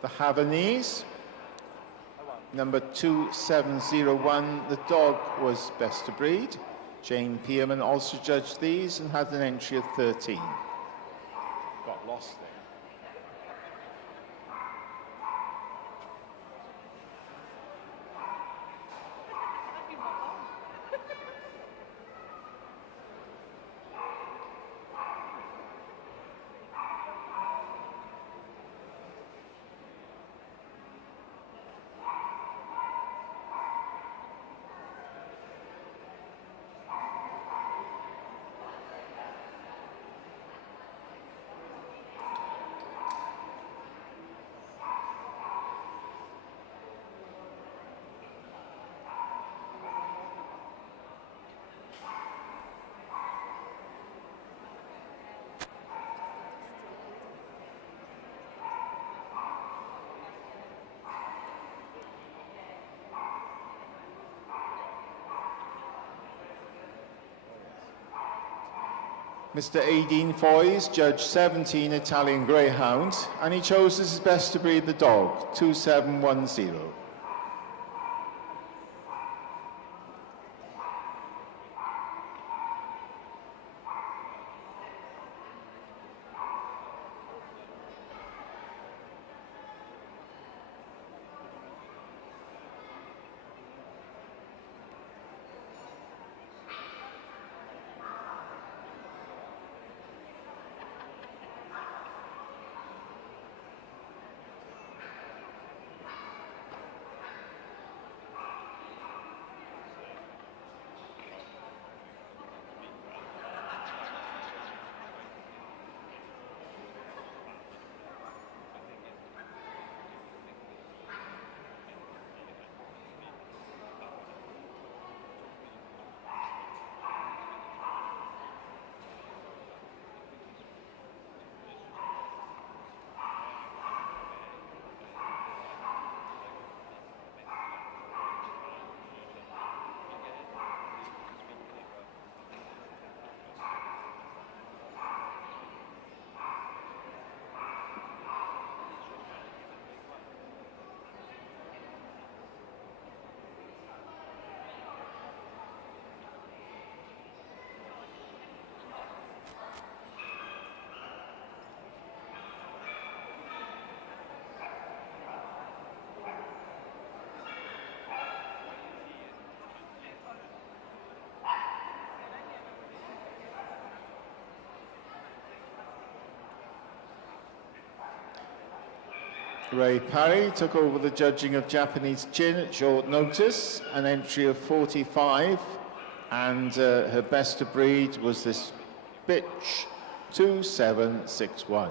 the Havanese. Number 2701, the dog was best of breed. Jane Pearman also judged these and had an entry of 13. Got lost there. Mr. Aideen Foys judged 17 Italian Greyhound, and he chose as his best to breed the dog, 2710. Ray Parry took over the judging of Japanese Chin at short notice, an entry of 45, and her best of breed was this bitch, 2761.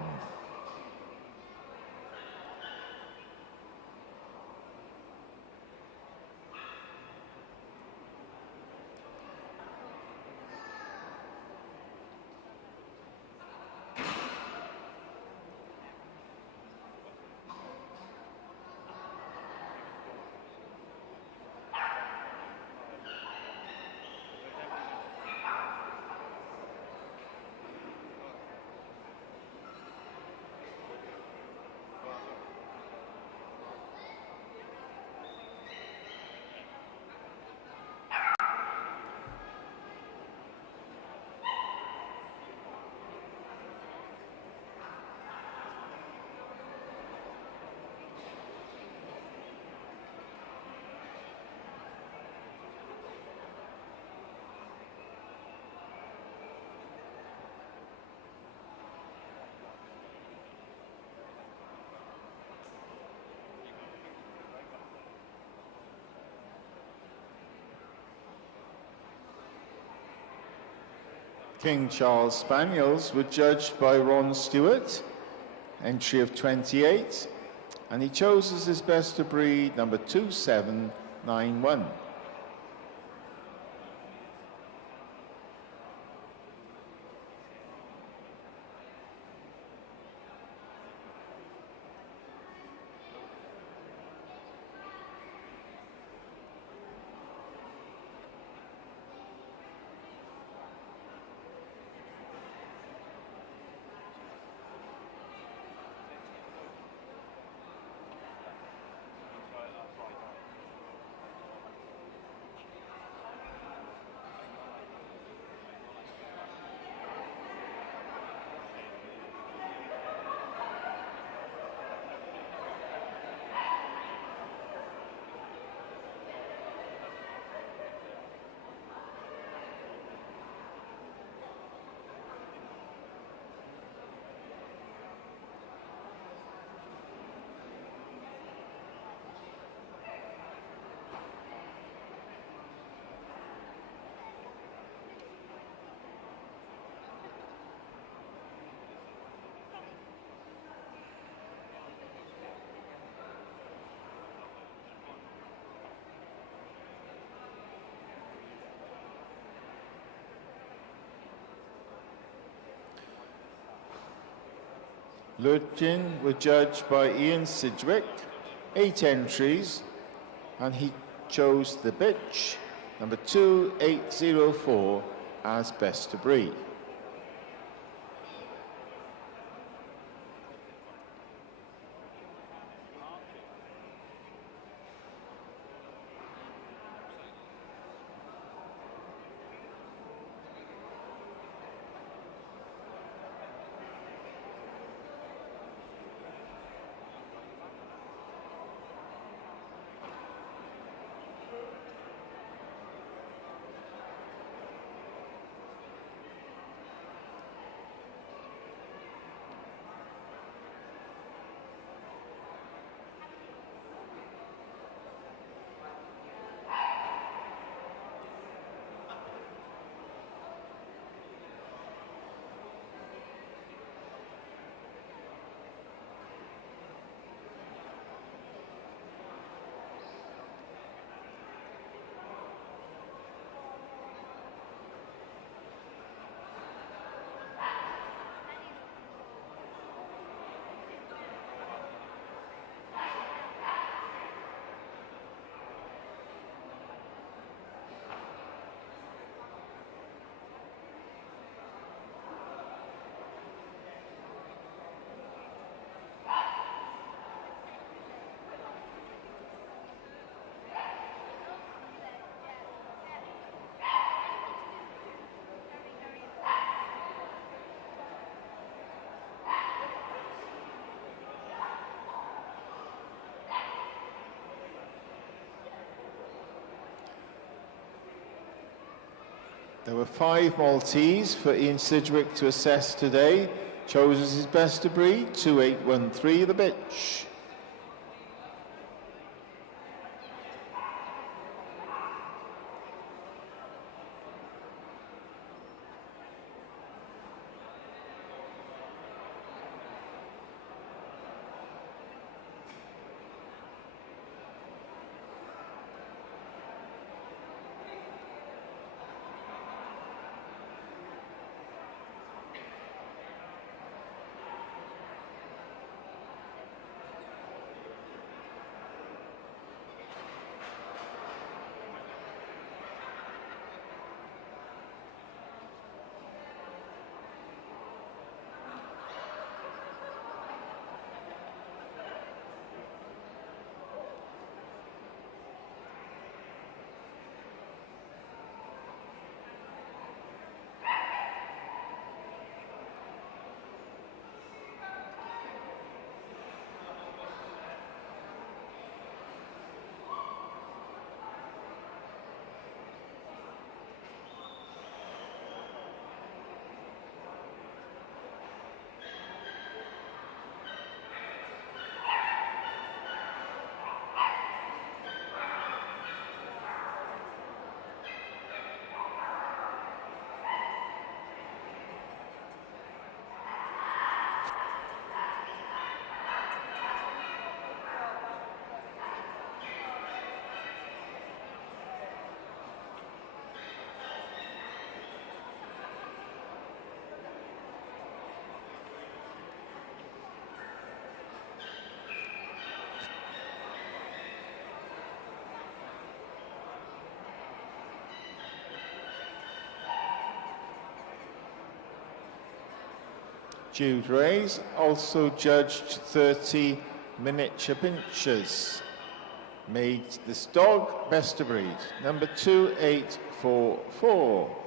King Charles Spaniels were judged by Ron Stewart, entry of 28, and he chose as his best to breed number 2791. Lurchin were judged by Ian Sidgwick, 8 entries, and he chose the bitch, number 2804, as best of breed. There were 5 Maltese for Ian Sidgwick to assess today. Chose as his best of breed, 2813, the bitch. Jude Reyes also judged 30 miniature pinchers. Made this dog best of breed, number 2844.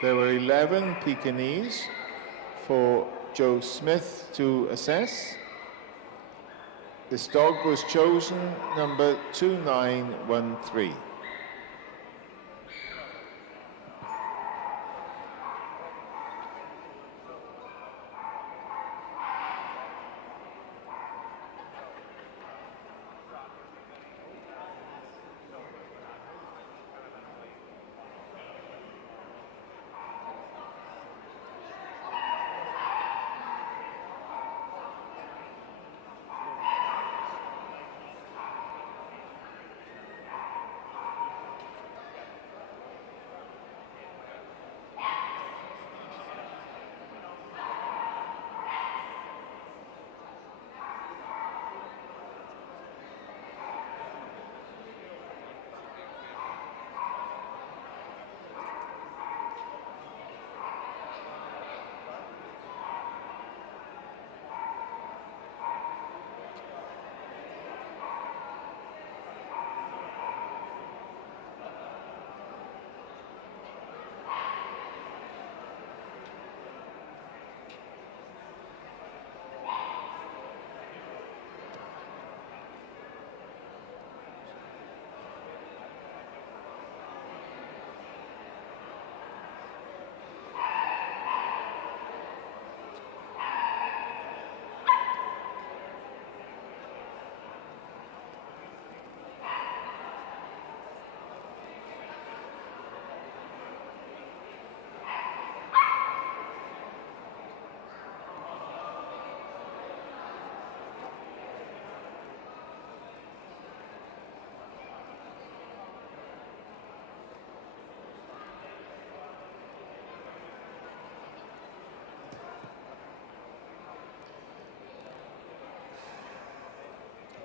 There were 11 Pekingese for Joe Smith to assess. This dog was chosen number 2913.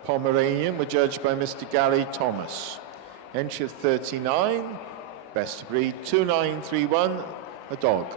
Pomeranian were judged by Mr. Gary Thomas. Entry of 39, best of breed 2931, a dog.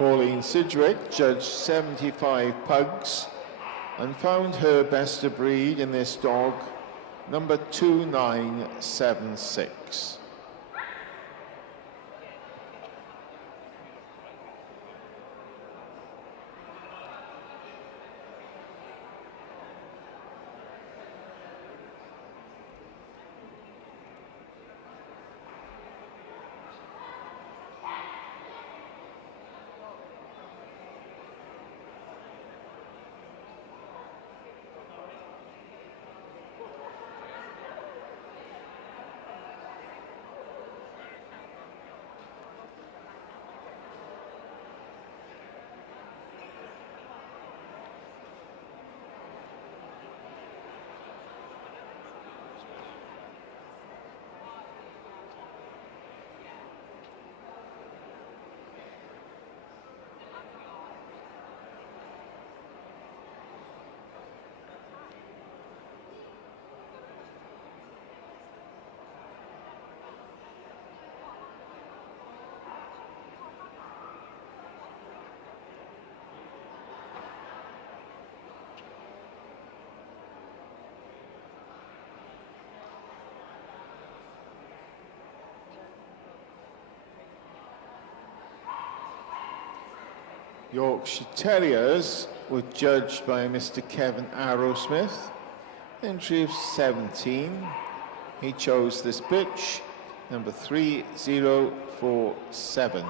Pauline Sidgwick judged 75 pugs and found her best of breed in this dog, number 2976. Yorkshire Terriers were judged by Mr. Kevin Arrowsmith. Entry of 17. He chose this bitch, number 3047.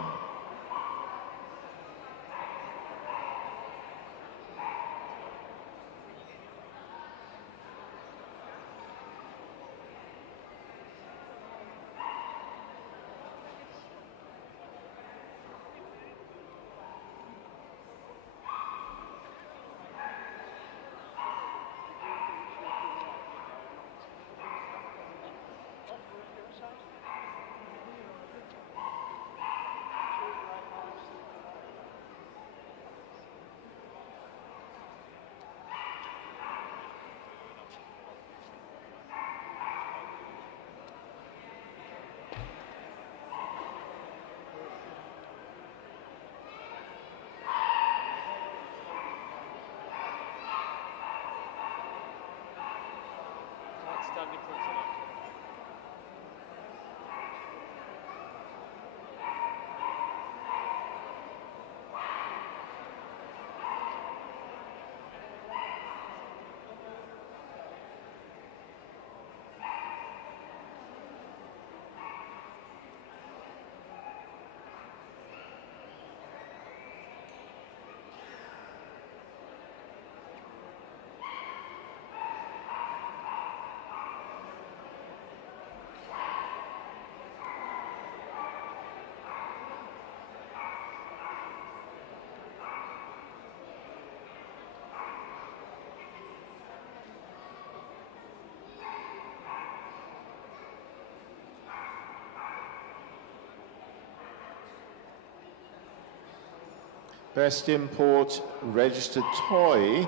Best import registered toy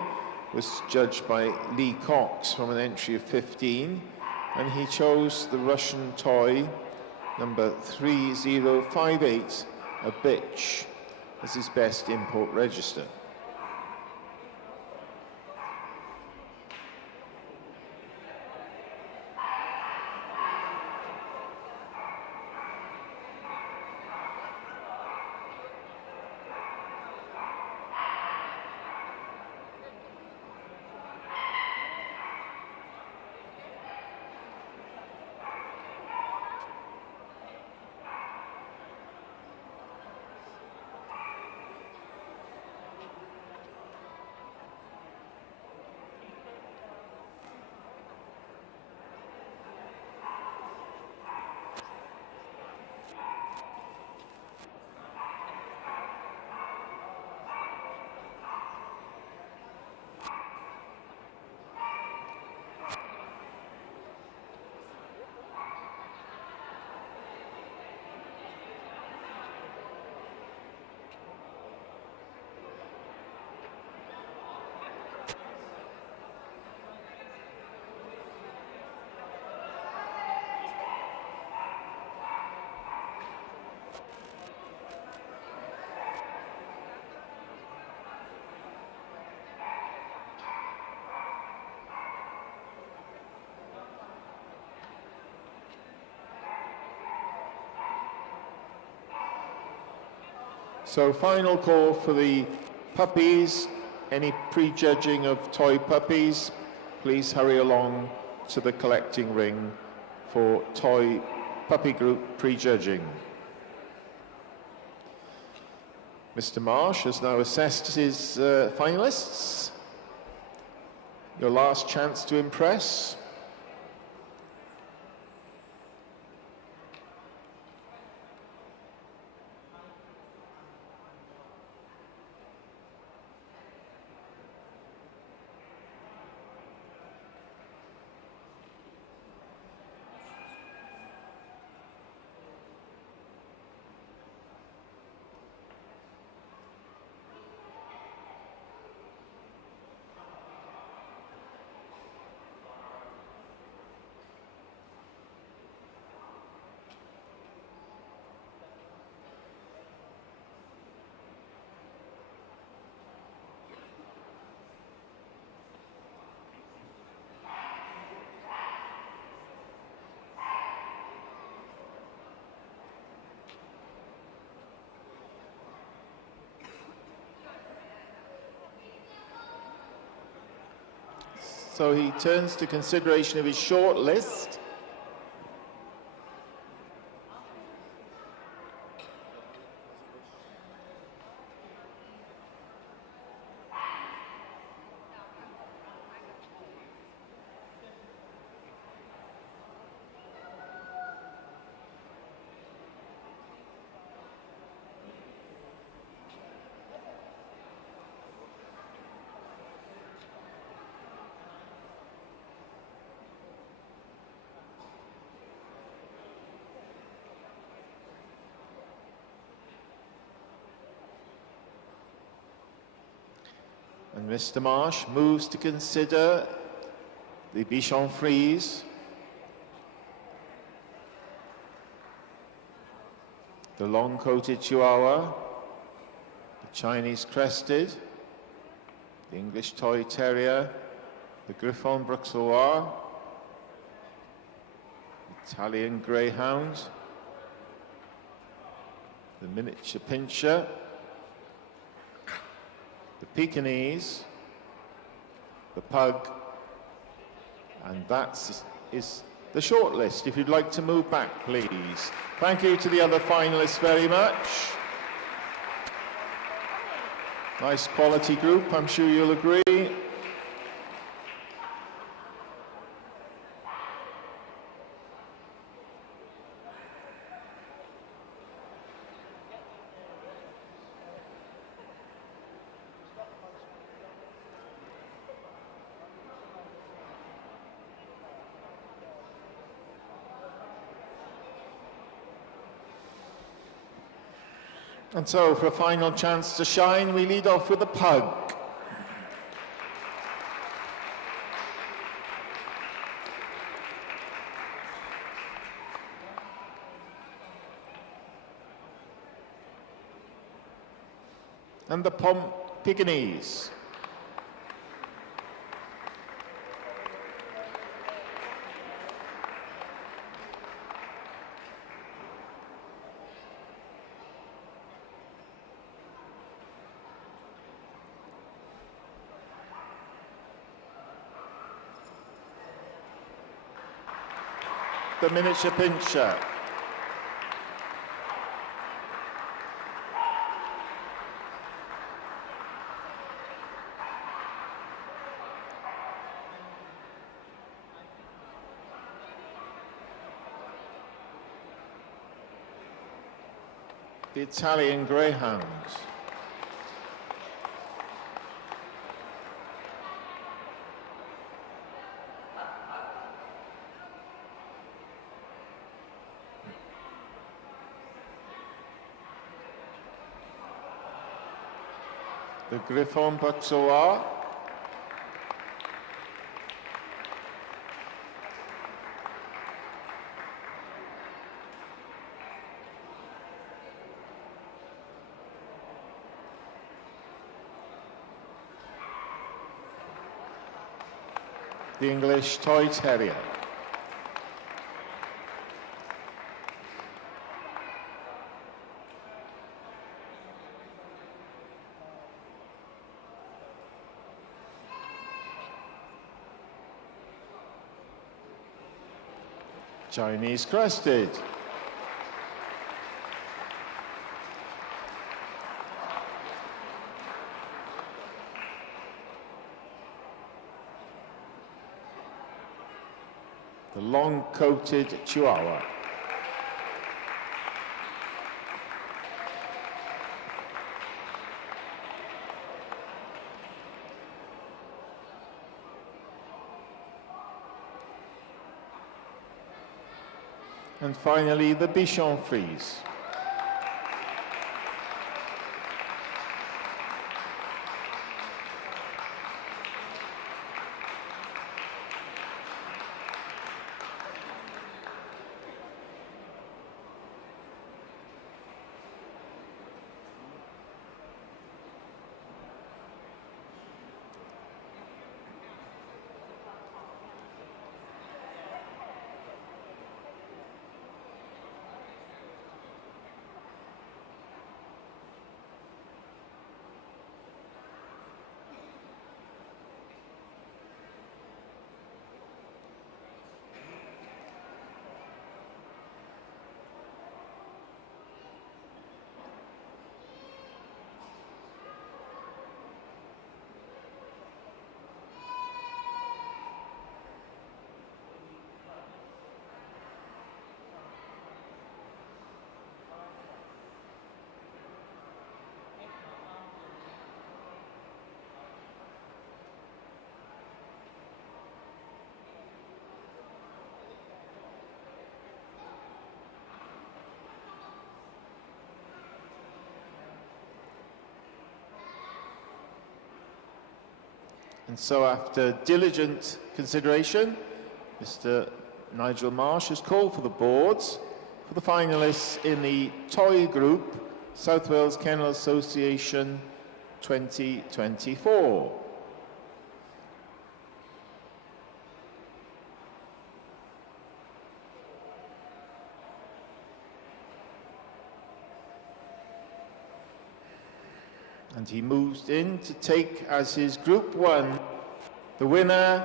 was judged by Lee Cox from an entry of 15, and he chose the Russian toy number 3058, a bitch, as his best import register. So final call for the puppies. Any prejudging of toy puppies, please hurry along to the collecting ring for toy puppy group prejudging. Mr. Marsh has now assessed his finalists. Your last chance to impress. So he turns to consideration of his short list. And Mr. Marsh moves to consider the Bichon Frise, the long-coated Chihuahua, the Chinese Crested, the English Toy Terrier, the Griffon Bruxellois, Italian Greyhound, the Miniature Pinscher, the Pekingese, the Pug, and that is the short list. If you'd like to move back, please. Thank you to the other finalists very much. Nice quality group, I'm sure you'll agree. And so, for a final chance to shine, we lead off with the Pug. And the Pekingese. The Miniature Pinscher. The Italian Greyhound. The Griffon Bruxellois. The English Toy Terrier. Chinese Crested. The long-coated Chihuahua. And finally, the Bichon Frise. And so after diligent consideration, Mr. Nigel Marsh has called for the boards for the finalists in the toy group, South Wales Kennel Association 2024. And he moves in to take as his Group 1 the winner,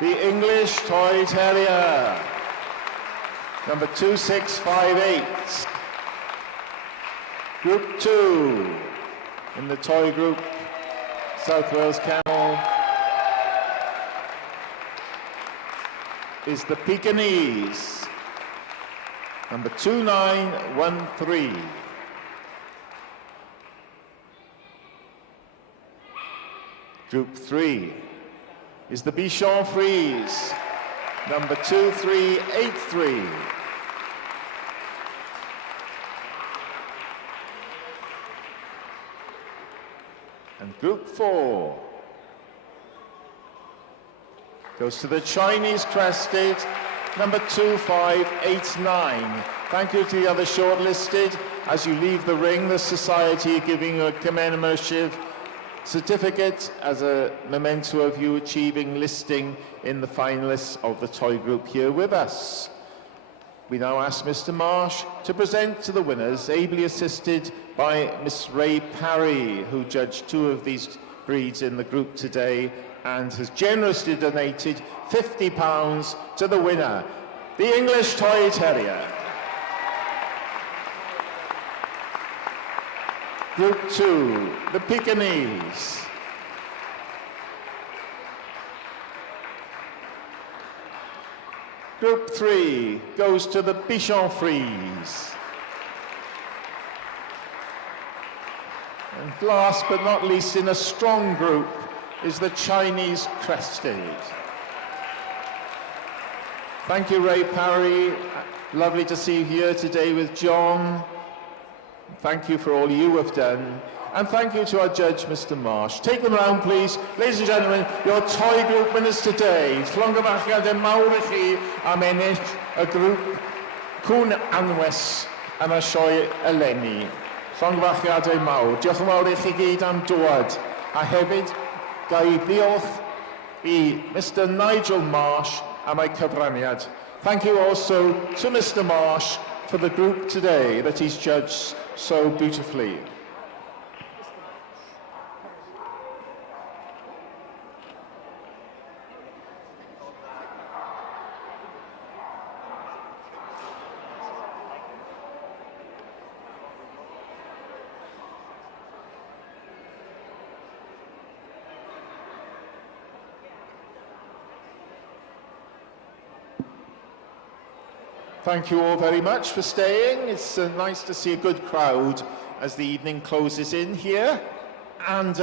the English Toy Terrier, number 2658. Group 2 in the toy group, South Wales Kennel, is the Pekingese, number 2913. Group 3 is the Bichon Frise, number 2383. And Group 4 goes to the Chinese Crested, number 2589. Thank you to the other shortlisted. As you leave the ring, the Society are giving you a commemorative certificate as a memento of you achieving listing in the finalists of the toy group here with us. We now ask Mr. Marsh to present to the winners, ably assisted by Miss Ray Parry, who judged 2 of these breeds in the group today and has generously donated £50 to the winner, the English Toy Terrier. Group 2, the Pekingese. Group 3 goes to the Bichon Frise. And last but not least, in a strong group, is the Chinese Crested. Thank you, Ray Parry. Lovely to see you here today with John. Thank you for all you have done. And thank you to our judge, Mr. Marsh. Take them round, please. Ladies and gentlemen, your toy group winners today. Llongyfarchiadau mawr I chi am ennill y grŵp Cwn Anwes am y sioe eleni. Llongyfarchiadau mawr. Diolch yn fawr I chi gyd am dŵad. A hefyd, ga I ddiolch I Mr. Nigel Marsh am ei cyfraniad. Thank you also to Mr. Marsh for the group today that he's judged so beautifully. Thank you all very much for staying. It's nice to see a good crowd as the evening closes in here. And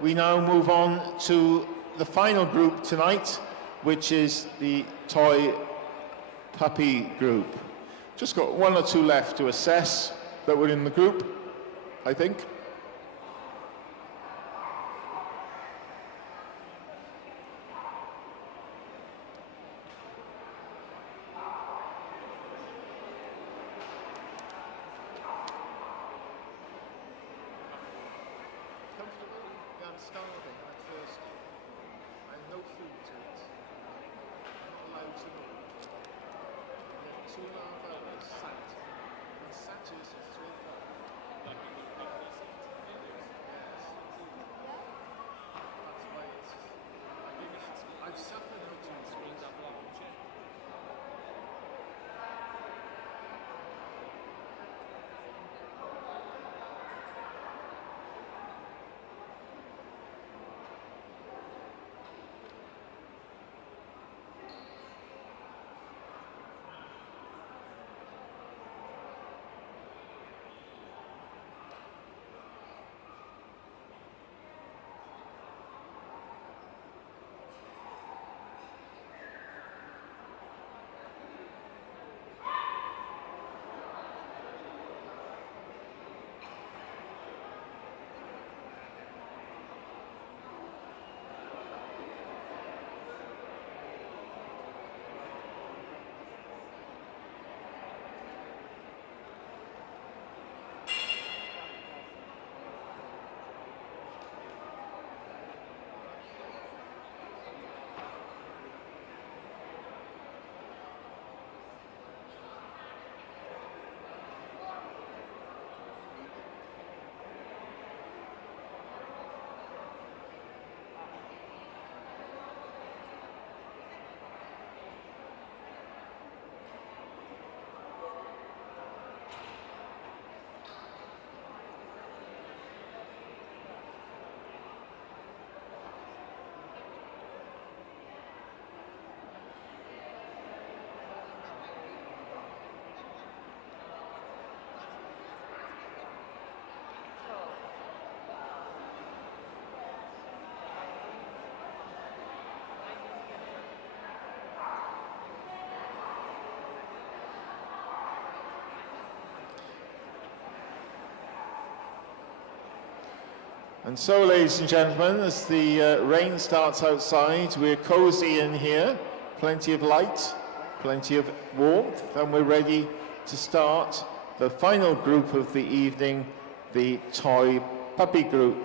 we now move on to the final group tonight, which is the toy puppy group. Just got 1 or 2 left to assess that were in the group, I think. And so, ladies and gentlemen, as the rain starts outside, we're cozy in here, plenty of light, plenty of warmth, and we're ready to start the final group of the evening, the toy puppy group.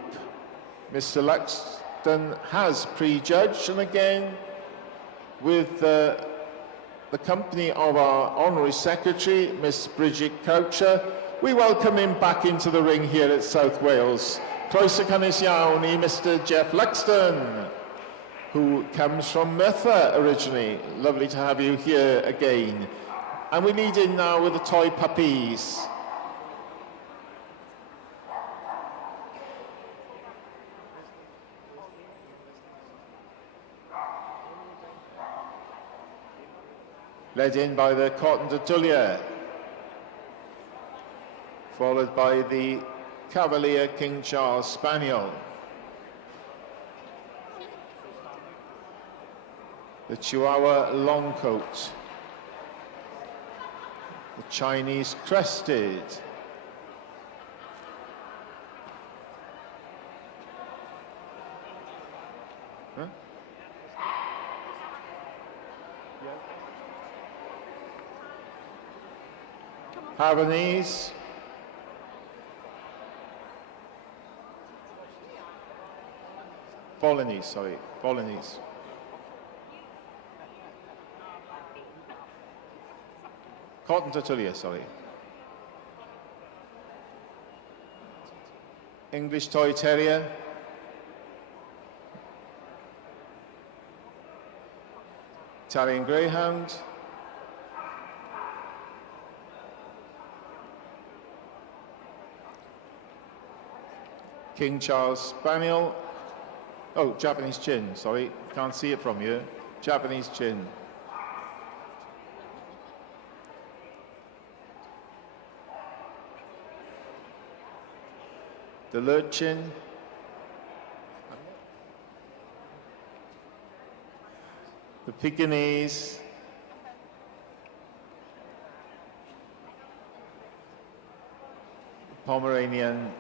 Mr. Luxton has prejudged, and again, with the company of our Honorary Secretary, Miss Bridget Coucher, we welcome him back into the ring here at South Wales. Croeso cynnes iawn I Mr. Jeff Luxton, who comes from Merthyr originally. Lovely to have you here again. And we lead in now with the toy puppies. Led in by the Cotton de Tullia, followed by the Cavalier King Charles Spaniel, the Chihuahua Longcoat, the Chinese Crested, Havanese, Bolognese. Cotton de Tullia, English Toy Terrier, Italian Greyhound, King Charles Spaniel, oh, Japanese Chin, sorry, can't see it from you, Japanese Chin. The Lurchin, the Pekingese, the Pomeranian,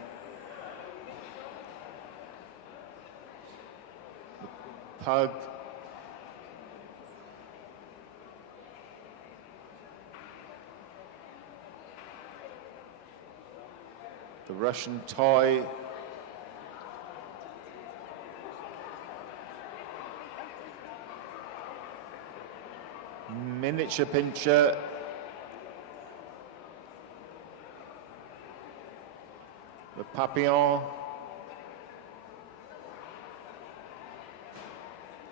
the Pug, the Russian Toy, Miniature Pinscher, the Papillon,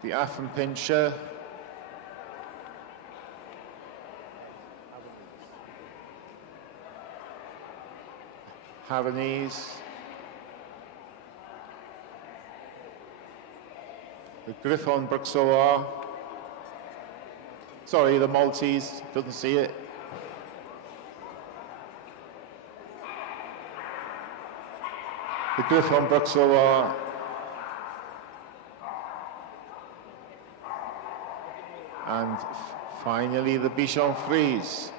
the Affenpinscher, Havanese, the Griffon Bruxellois, sorry, the Maltese, couldn't see it. The Griffon Bruxellois, and finally the Bichon Frise.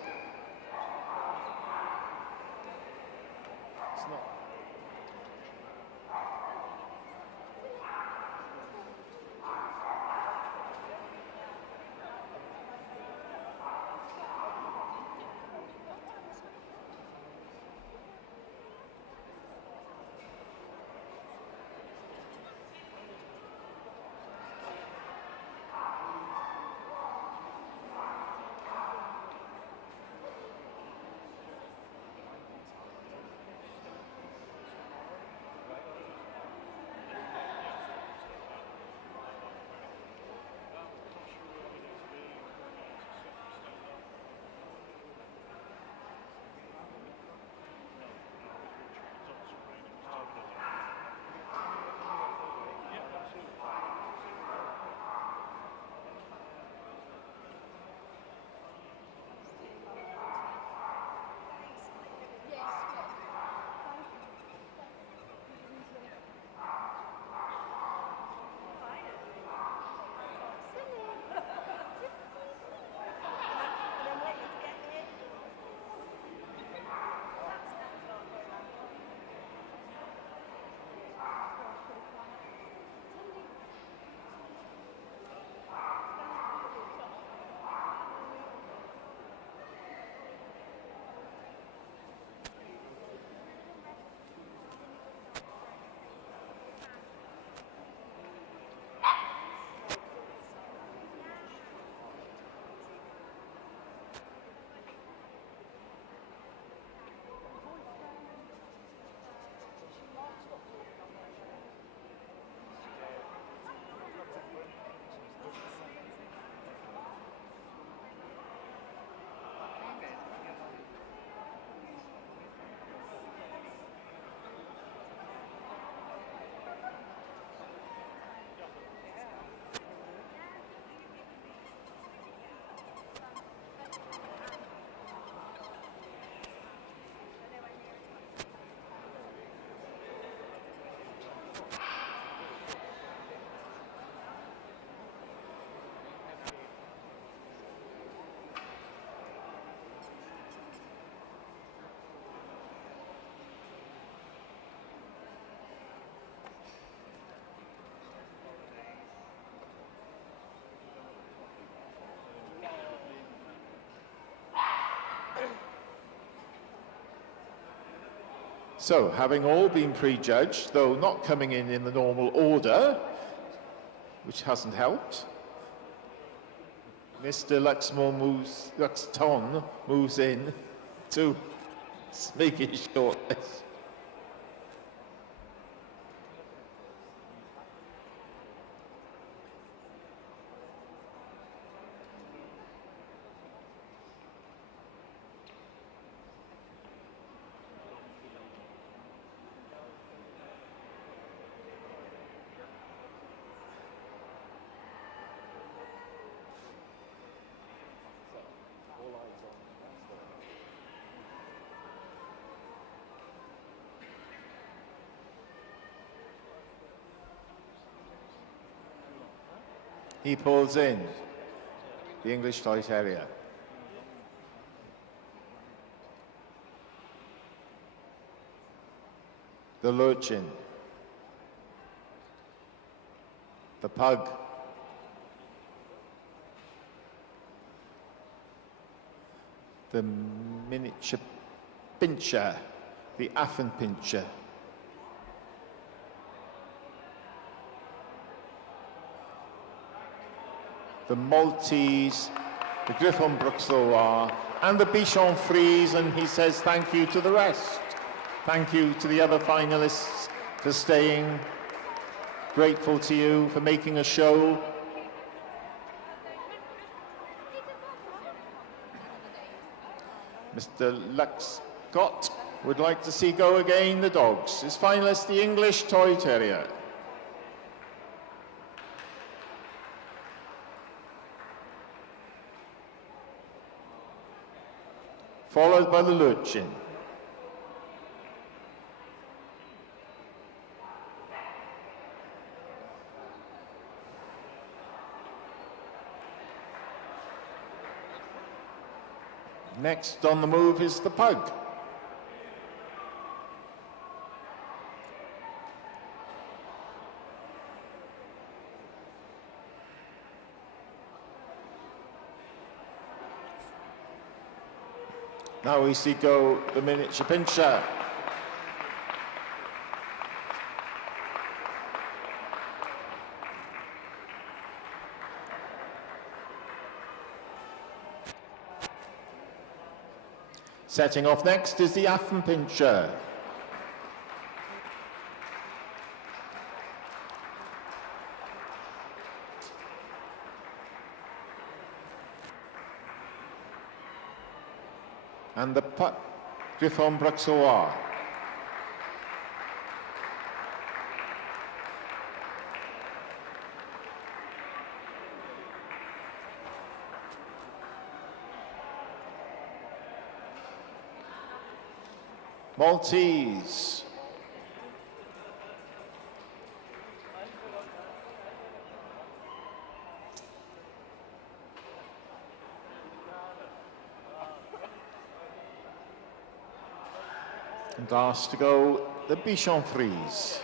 So, having all been prejudged, though not coming in the normal order, which hasn't helped, Mr. Luxton moves in to make it short. He pulls in the English Toy Terrier. The Lurchin. The Pug. The Miniature Pinscher. The Affenpinscher. The Maltese, the Griffon Bruxellois, and the Bichon Frise, and he says thank you to the rest. Thank you to the other finalists for staying. Grateful to you for making a show. Mr. Luxcott would like to see go again the dogs. His finalist, the English Toy Terrier. Followed by the Lurchin. Next on the move is the Pug. Now we see go the Miniature Pinscher. Setting off next is the Affenpinscher. And the Griffon Bruxellois. Maltese. And last to go, the Bichon Frise.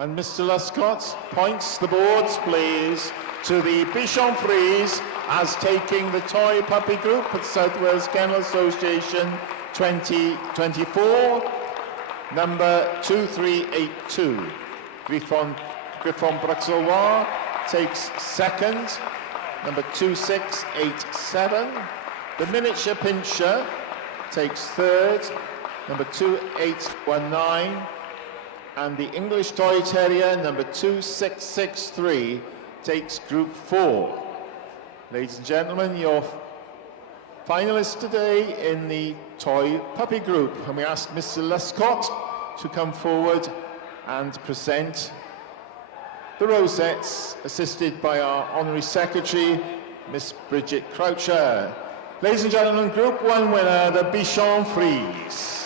And Mr. Luscott points the boards, please, to the Bichon Frise as taking the toy puppy group at South Wales Kennel Association 2024, number 2382. Griffon Bruxellois takes second, number 2687. The Miniature Pinscher takes third, number 2819. And the English Toy Terrier, number 2663, takes Group 4. Ladies and gentlemen, your finalists today in the Toy Puppy Group. And we ask Mr. Luscott to come forward and present the rosettes, assisted by our Honorary Secretary, Miss Bridget Croucher. Ladies and gentlemen, Group 1 winner, the Bichon Frise.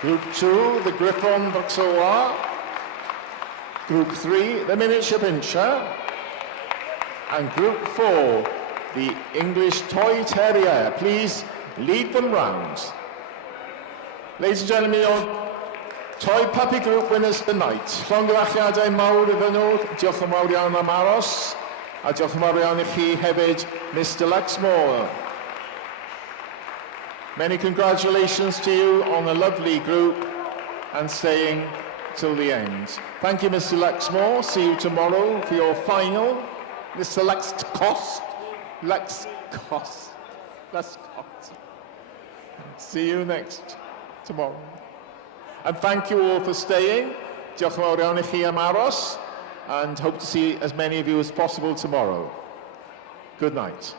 Group 2, the Griffon Bruxellois. Group 3, the Miniature Pinscher. And Group 4, the English Toy Terrier. Please lead them round. Ladies and gentlemen, your Toy Puppy Group winners tonight. Llongyfarchiadau mawr iddyn nhw. Diolch yn fawr iawn am aros. A diolch yn fawr iawn I chi hefyd, Mr Luxmore. Many congratulations to you on a lovely group and staying till the end. Thank you, Mr Luxmore. See you tomorrow for your final. Mr Luxcost. See you next tomorrow. And thank you all for staying. Diolch yn fawr iawn I chi am aros, and hope to see as many of you as possible tomorrow. Good night.